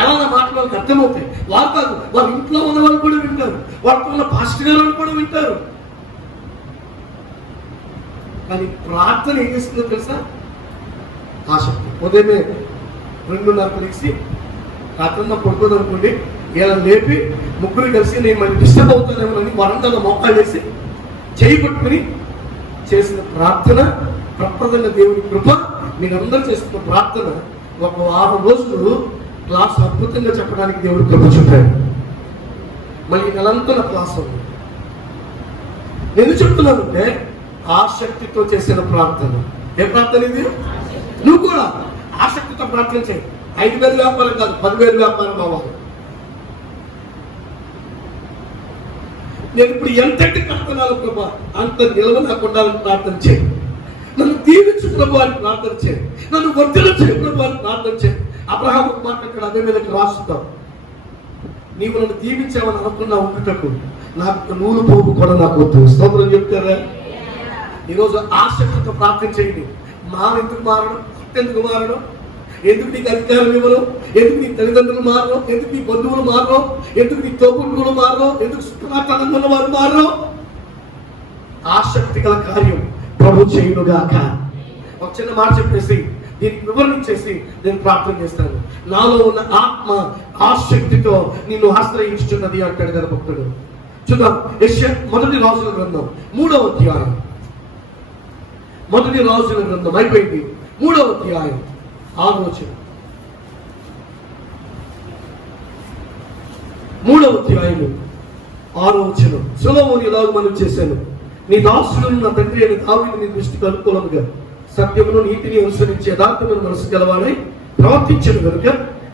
ఎలా నా మాటలు వాళ్ళకి అర్థమవుతాయి. వారు కాదు, వాళ్ళ ఇంట్లో ఉన్న వాళ్ళు కూడా వింటారు, వాళ్ళతో ఉన్న పాస్టర్ గారు కూడా వింటారు. కానీ ప్రార్థన ఏం చేస్తుందో తెలుసా? ఆసక్తి. ఉదయమే 2:30 లెక్సి రాత్రంతా పడుకోదు అనుకోండి, ఇలా లేపి ముగ్గురు కలిసి నేను మళ్ళీ డిస్టర్బ్ అవుతానేమోనని వరండాలో మోకాలు వేసి చేయి పట్టుకుని చేసిన ప్రార్థన, ప్రప్రదంగా దేవుని కృప, మీరందరూ చేస్తున్న ప్రార్థన ఒక 6 రోజులు క్లాస్ అద్భుతంగా చెప్పడానికి దేవుడు కృప చూపాడు. మళ్ళీ నెలంతా నా క్లాస్ ఉంది. ఎందుకు చెప్తున్నానంటే ఆసక్తితో చేసిన ప్రార్థన. ఏ ప్రార్థన ఇది? నువ్వు కూడా ఆసక్తితో ప్రార్థన చేయి. 5,000 వ్యాపారం కాదు, 10,000 వ్యాపారం అవ్వాలి. నేను ఇప్పుడు ఎంతటి కడుతున్నాను ప్రభా, అంత నిలవ నాకు ఉండాలని ప్రార్థన చేయి. నన్ను దీవించు ప్రభు అని ప్రార్థన చేయి. నన్ను వర్ధన చేయి ప్రభు అని ప్రార్థన చేయి. అబ్రహాము మాట ఇక్కడ అదే మీదకి రాసుతాం. నీవు నన్ను దీవించావని అనుకున్నా ఉంటుటకు నాకు నూలు పోగు కూడా నాకు వద్దు. స్తోత్రం చెప్తారా? ఈరోజు ఆసక్తితో ప్రార్థన చేయండి. ఎందుకు మారడం? ఎందుకు మారడం? ఎందుకు నీకు అధికారం ఇవ్వరు? ఎందుకు నీ తల్లిదండ్రులు మారరు? ఎందుకు నీ బంధువులు మారరు? ఎందుకు నీ తోబుట్టువులు మారరు? ఎందుకు సుఖాతనంగా ఉన్న వారు మారరు? ఆసక్తి గల కార్యం ప్రభు చేయునుగాక. ఒక చిన్న మాట చెప్పేసి దీనికి వివరించేసి నేను ప్రార్థన చేస్తాను. నాలో ఉన్న ఆత్మ ఆసక్తితో నిన్ను ఆశ్రయించుచున్నది అంటాడు కదా భక్తుడు. చూద్దాం, యెషయా మొదటి రాజుల గ్రంథం 3వ అధ్యాయం. మొదటి రాజుల గ్రంథం అయిపోయింది. 3వ అధ్యాయం 6వ వచనం. 3వ అధ్యాయము 6వ వచనం. సొలొమోను ఇలాగ మనం చేశాను, నీ దాసులను నా తండ్రి అయిన దావీదు నీ దృష్టికి అనుకూలంగా సత్యమును నీతిని అనుసరించి యథార్థమైన మనసు గలవాడై ప్రవర్తించను కనుక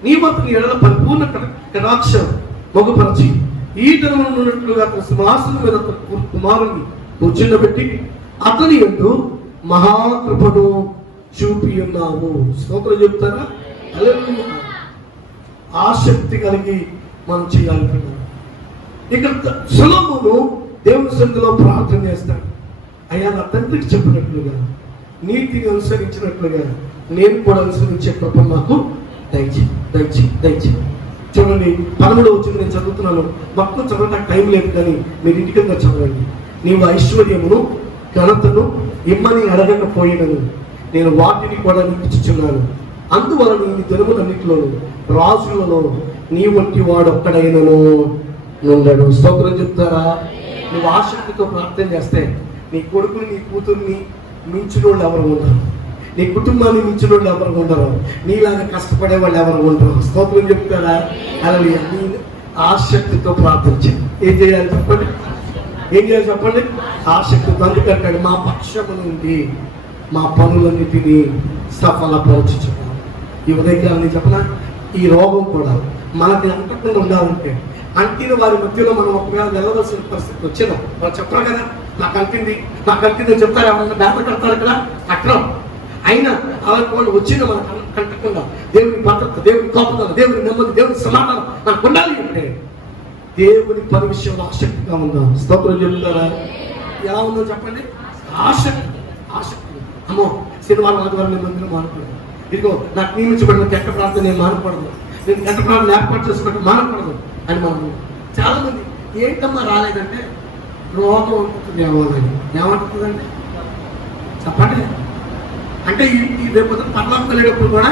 నీ మాత్రం ఎడల పరిపూర్ణ కటాక్ష మొగపరచి ఈ దినమున ఉన్నట్లుగా తన సింహాసనం మీద కుమారుని కూర్చుండబెట్టి అతని యందు మహాకృపను చూపి ఉన్నావు. స్తోత్రం చెప్తారా? హల్లెలూయా. ఆసక్తి కలిగి మనం చేయాలి. ఇక్కడ సొలొమోను దేవుని సన్నిధిలో ప్రార్థన చేస్తాడు. అయ్యా, నా తండ్రికి చెప్పినట్లుగా నీతిని అనుసరించినట్లుగా నేను కూడా అనుసరించే కృప నాకు దయచేయి. చూడండి, 13వ వచనం నేను చదువుతున్నాను. మొత్తం చదవడానికి టైం లేదు, కానీ మీరు ఇంటికంగా చదవండి. నీవు ఐశ్వర్యమును ఘనతను ఇమ్మని అడగకపోయినను నేను వాటిని కూడా నీకు ఇచ్చుచున్నాను. అందువలన నీ దినములన్నిటిలోను రాజులలో నీ వంటి వాడు ఒక్కడైనను ఉండడు. స్తోత్రం చెప్తారా? నువ్వు ఆసక్తితో ప్రార్థన చేస్తే నీ కొడుకుని నీ కూతుర్ని మించిన వాళ్ళు ఎవరు ఉండరు, నీ కుటుంబాన్ని మించిన వాళ్ళు ఎవరు ఉండరు, నీలాగా కష్టపడే వాళ్ళు ఎవరు ఉండరు. స్తోత్రం చెప్తారా? హల్లెలూయా. నీ ఆసక్తితో ప్రార్థన చేయి. ఏం చేయాలి చెప్పండి? ఆసక్తితో. అందుకంటాడు, మా పక్షము నుండి మా పనులన్నిటినీ సఫలపరచుచున్నాను. ఈ ఉదయకాలని చెప్పనా, ఈ రోగం కూడా మనకి అంటకుండా ఉండాలంటే అంటిన వారి మధ్యలో మనం ఒకవేళ వెళ్ళవలసిన పరిస్థితి వచ్చినా వాళ్ళు చెప్పరు కదా, నాకు అంటింది అని చెప్తారు. ఎవరన్నా బేత కడతారు కదా, కట్టడం. అయినా అలాంటి వాళ్ళు వచ్చిన మనకు కంటకుండా దేవుని భద్రత, దేవుని కాపుదల, దేవుని నెమ్మది, దేవుని సమాధానం మనకు ఉండాలి అంటే దేవుని పని విషయంలో ఆసక్తిగా ఉందా? స్తోత్రం చెప్తారా? ఎలా ఉందో చెప్పండి. ఆసక్తి. అమ్మో, శనివారం ఆదివారం నేను మందిరం మానకూడదు, ఇదిగో నాకు నియమించబడిన గంట ప్రాంతం నేను మానకూడదు, నేను గంట ప్రాంతం ఏర్పాటు చేసుకుంటే మానకూడదు అని మనం చాలా మంది. ఏంటమ్మా రాలేదంటే రోగం ఉంటుంది ఏమోదని. ఏమంటుందండి చెప్పండి? అంటే ఈ రేపు పర్లాం వెళ్ళేటప్పుడు కూడా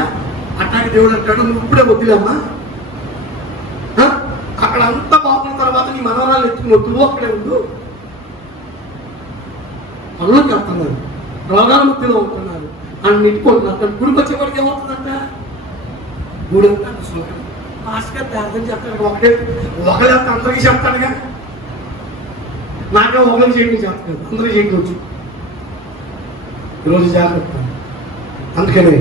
అట్లాగే దేవుడు అంటాడు, నువ్వు ఇప్పుడే వద్దులేమ్మా, అక్కడ అంతా బాగున్న తర్వాత నీ మనవరాలు ఎత్తుకుని వద్దు, అక్కడే ఉండు. పనులకు వెళ్తున్నారు, రోగాల మధ్యలో ఉంటున్నారు, అన్నింటికుంటున్నారు. కానీ గుడికి వచ్చేవాడికి ఏమవుతుందంట? గుడి అంతా భాస్కర్ ప్రార్థన చెప్తాడు. ఒకళ్ళంతా అందరికీ చెప్తాడుగా, నాకే ఒకరికి చేయడం చెప్తాడు, అందరికీ చేయవచ్చు. ఈరోజు జాగ్రత్త. అందుకనే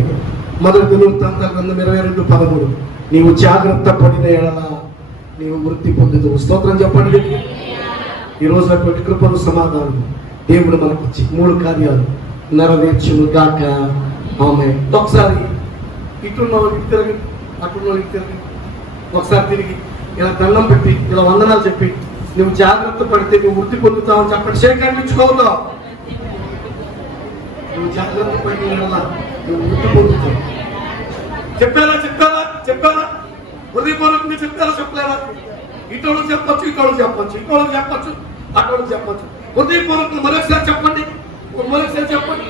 మొదటి దినవృత్తాంతాల గ్రంథం 22:13 నీవు జాగ్రత్త పడిన ఎడల నీవు వృత్తి పొందుతూ. స్తోత్రం చెప్పండి. ఈరోజు అటువంటి కృపను సమాధానం దేవుడు మనకిచ్చి 3 కార్యాలు నెరవేర్చును గాక. ఆమె. ఒకసారి ఇటున్న వాళ్ళకి తిరగండి, అటున్న వాళ్ళకి తిరగండి. ఒకసారి తిరిగి ఇలా దండం పెట్టి ఇలా వందనాలు చెప్పి నువ్వు జాగ్రత్త పడితే నువ్వు వృద్ధి పొందుతావు అని చెప్పండి. సేకరించుకోవద్దు. నువ్వు జాగ్రత్త పడి నువ్వు వృద్ధి పొందుతావు. చెప్పారా చెప్పారా చెప్పారా? హృదయపూర్వకంగా చెప్పారా చెప్పలేరా? ఇటోళ్ళు చెప్పచ్చు, ఇటోళ్ళు చెప్పచ్చు, ఇటోళ్ళు చెప్పచ్చు, అటోళ్ళు చెప్పచ్చు. హృదయపూర్వకంగా మరొకసారి చెప్పండి, మరొకసారి చెప్పండి.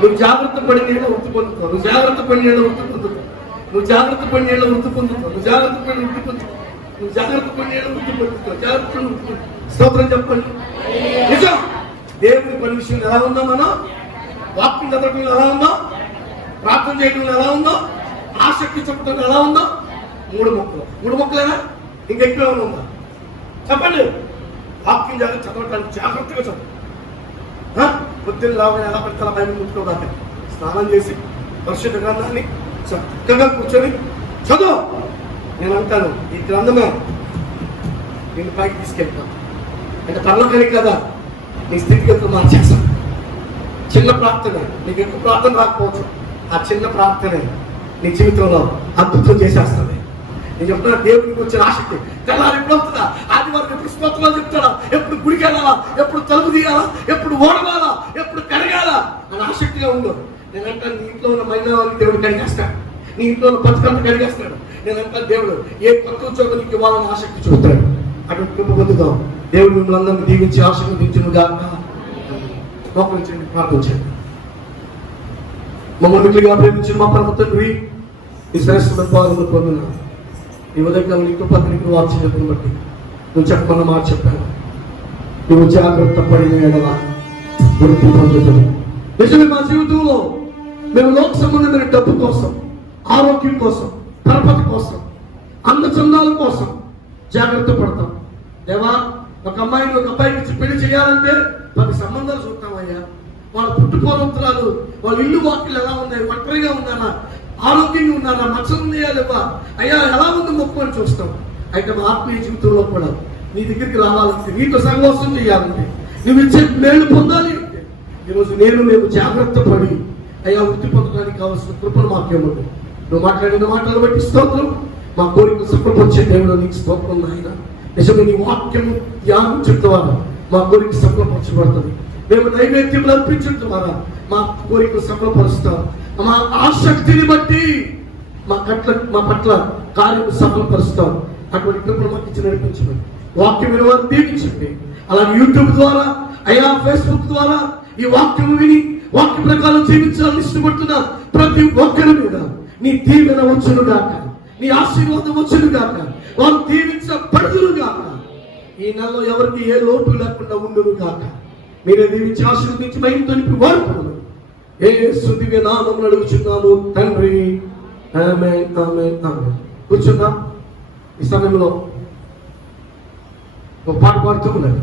నువ్వు జాగ్రత్త పడి నేను వృద్ధి పొందుతావు. నువ్వు జాగ్రత్త పడి నేను వృద్ధి పొందుతావు. నువ్వు జాగ్రత్త పడి నేను వృద్ధి పొందుతావు. నువ్వు జాగ్రత్త పడి వృద్ధి పొందుతావు. నువ్వు జాగ్రత్త పడి నేను వృద్ధి పొందుతావు. జాగ్రత్త పడి వృద్ధి పొందుతావు. స్తోత్రం చెప్పండి. నిజం. దేవుని పని విషయం ఎలా ఉందో, మనం వాక్యం చదవటం ఎలా ఉందో, ప్రార్థన చేయడం ఎలా ఉందో, ఆసక్తి చెప్పడం ఎలా ఉందో, మూడు మొక్కలేనా? ఇంకెక్కువ ఉందా చెప్పండి. వాక్యం చదవటానికి జాగ్రత్తగా చదువు. పొద్దున్న లాగా ఎలా పెడతా బైబిల్ ముట్టుకోదాకా స్నానం చేసి పరిశుద్ధ గ్రంథాన్ని చక్కగా కూర్చొని చదువు. నేను అంటాను, ఈ గ్రంథమే నేను పైకి తీసుకెళ్తాను. అంటే తనలోకని కదా నీ స్థితిగతులు మార్చేస్తాను. చిన్న ప్రార్థన, నీకు ఎక్కువ ప్రార్థన రాకపోవచ్చు, ఆ చిన్న ప్రార్థనే నీ జీవితంలో అద్భుతం చేసేస్తుంది. నేను చెప్తున్నా, దేవుడికి వచ్చిన ఆసక్తి తెల్లారి ఎప్పుడు అవుతుందా, ఆదివారం ఎప్పుడు స్తోత్రాలు చెప్తాడా, ఎప్పుడు గుడికి వెళ్ళాలా, ఎప్పుడు తలుపు తీయాలా, ఎప్పుడు ఓడవాలా, ఎప్పుడు కడగాలా అని ఆసక్తిగా ఉందో. నేనంటా నీ ఇంట్లో ఉన్న మహిళని దేవుడు కడిగేస్తాడు, నీ ఇంట్లో ఉన్న పథకాలను కడిగేస్తాడు. నేనంటా దేవుడు ఏ కొత్త ఉద్యోగం నీకు ఇవ్వాలని ఆసక్తి చూపుతాడు. అటు కృప పొందుతాం. దేవుడు మిమ్మల్ని అందరినీ దీవించి ఆశీర్వదించును గాక. మోకరించండి, ప్రార్థించండి. మమ్మల్ని మిగిలిగా ప్రేమించిన మా పరమ తండ్రి, ఈ శ్రేష్టమైన పాలన పొందున్నాను. ఈ ఉదయం నీ కృపకి వార్చని బట్టి నువ్వు చెప్పమన్న మాట చెప్పాను. నువ్వు జాగ్రత్త పడిన ఎడల వృద్ధి పొందుతావు. నిజమే, మా జీవితంలో మేము లోక సంబంధమైన డబ్బు కోసం, ఆరోగ్యం కోసం, పరపతి కోసం, అందచందాల కోసం జాగ్రత్త పడతాం. దేవా, ఒక అమ్మాయిని ఒక అబ్బాయికి ఇచ్చి పెళ్లి చేయాలంటే 10 సంబంధాలు చూస్తామయ్యా. వాళ్ళ పుట్టుపూర్వోత్తరాలు, వాళ్ళ ఇల్లు వాకిలు ఎలా ఉన్నాయి, ఒంటరిగా ఉన్నారా, ఆరోగ్యంగా ఉన్నారా, మచ్చలు ఉన్నాయా లేవా, అయ్యా ఎలా ఉంది మొక్కు అని చూస్తాం. అయితే మా ఆత్మీయ జీవితంలో కూడా నీ దగ్గరికి రావాలంటే, నీతో సంఘోషం చేయాలంటే, నువ్వు ఇచ్చే మేలు పొందాలి అంటే ఈరోజు మేము జాగ్రత్త పడి అయ్యా వృత్తి పొందడానికి కావాల్సిన కృపను మాకేమడు. నువ్వు మాట్లాడిన మాటలు బట్టి స్తోత్రం. మా కోరికలు సఫలపరిచే దేవుడు నీకు స్తోత్రం నాయన. నిజంగా నీ వాక్యము ధ్యానించడం ద్వారా మా కోరిక సఫలపరచబడుతుంది. మేము నైవేద్యం అర్పించడం ద్వారా మా కోరికలు సఫలపరుస్తాం. మా ఆసక్తిని బట్టి మా పట్ల కార్యం సఫలపరుస్తాం. అటువంటి కృపను మాకు ఇచ్చి నడిపించండి. వాక్యం వినవారు దీవించండి. అలాగే యూట్యూబ్ ద్వారా, అయ్యా ఫేస్బుక్ ద్వారా ఈ వాక్యం విని వాక్య ప్రకారం జీవించాలని ఇష్టపడుతున్న ప్రతి ఒక్కరి మీద నీ దీవెన వచ్చును గాక, నీ ఆశీర్వాదం వచ్చును గాక, వారు దీవించబడును గాక. ఈ నెలలో ఎవరికి ఏ లోటు లేకుండా ఉండును గాక. మీరే దీవించి ఆశీర్వదించి మహిమతో నింపి వాడుకున్నాను. యేసు దివ్య నామమున అడుగుచున్నాము తండ్రి, ఆమేన్, ఆమేన్, ఆమేన్. కూర్చుందాం. ఈ సమయంలో ఒక పాట పాడుతూ ఉన్నాడు.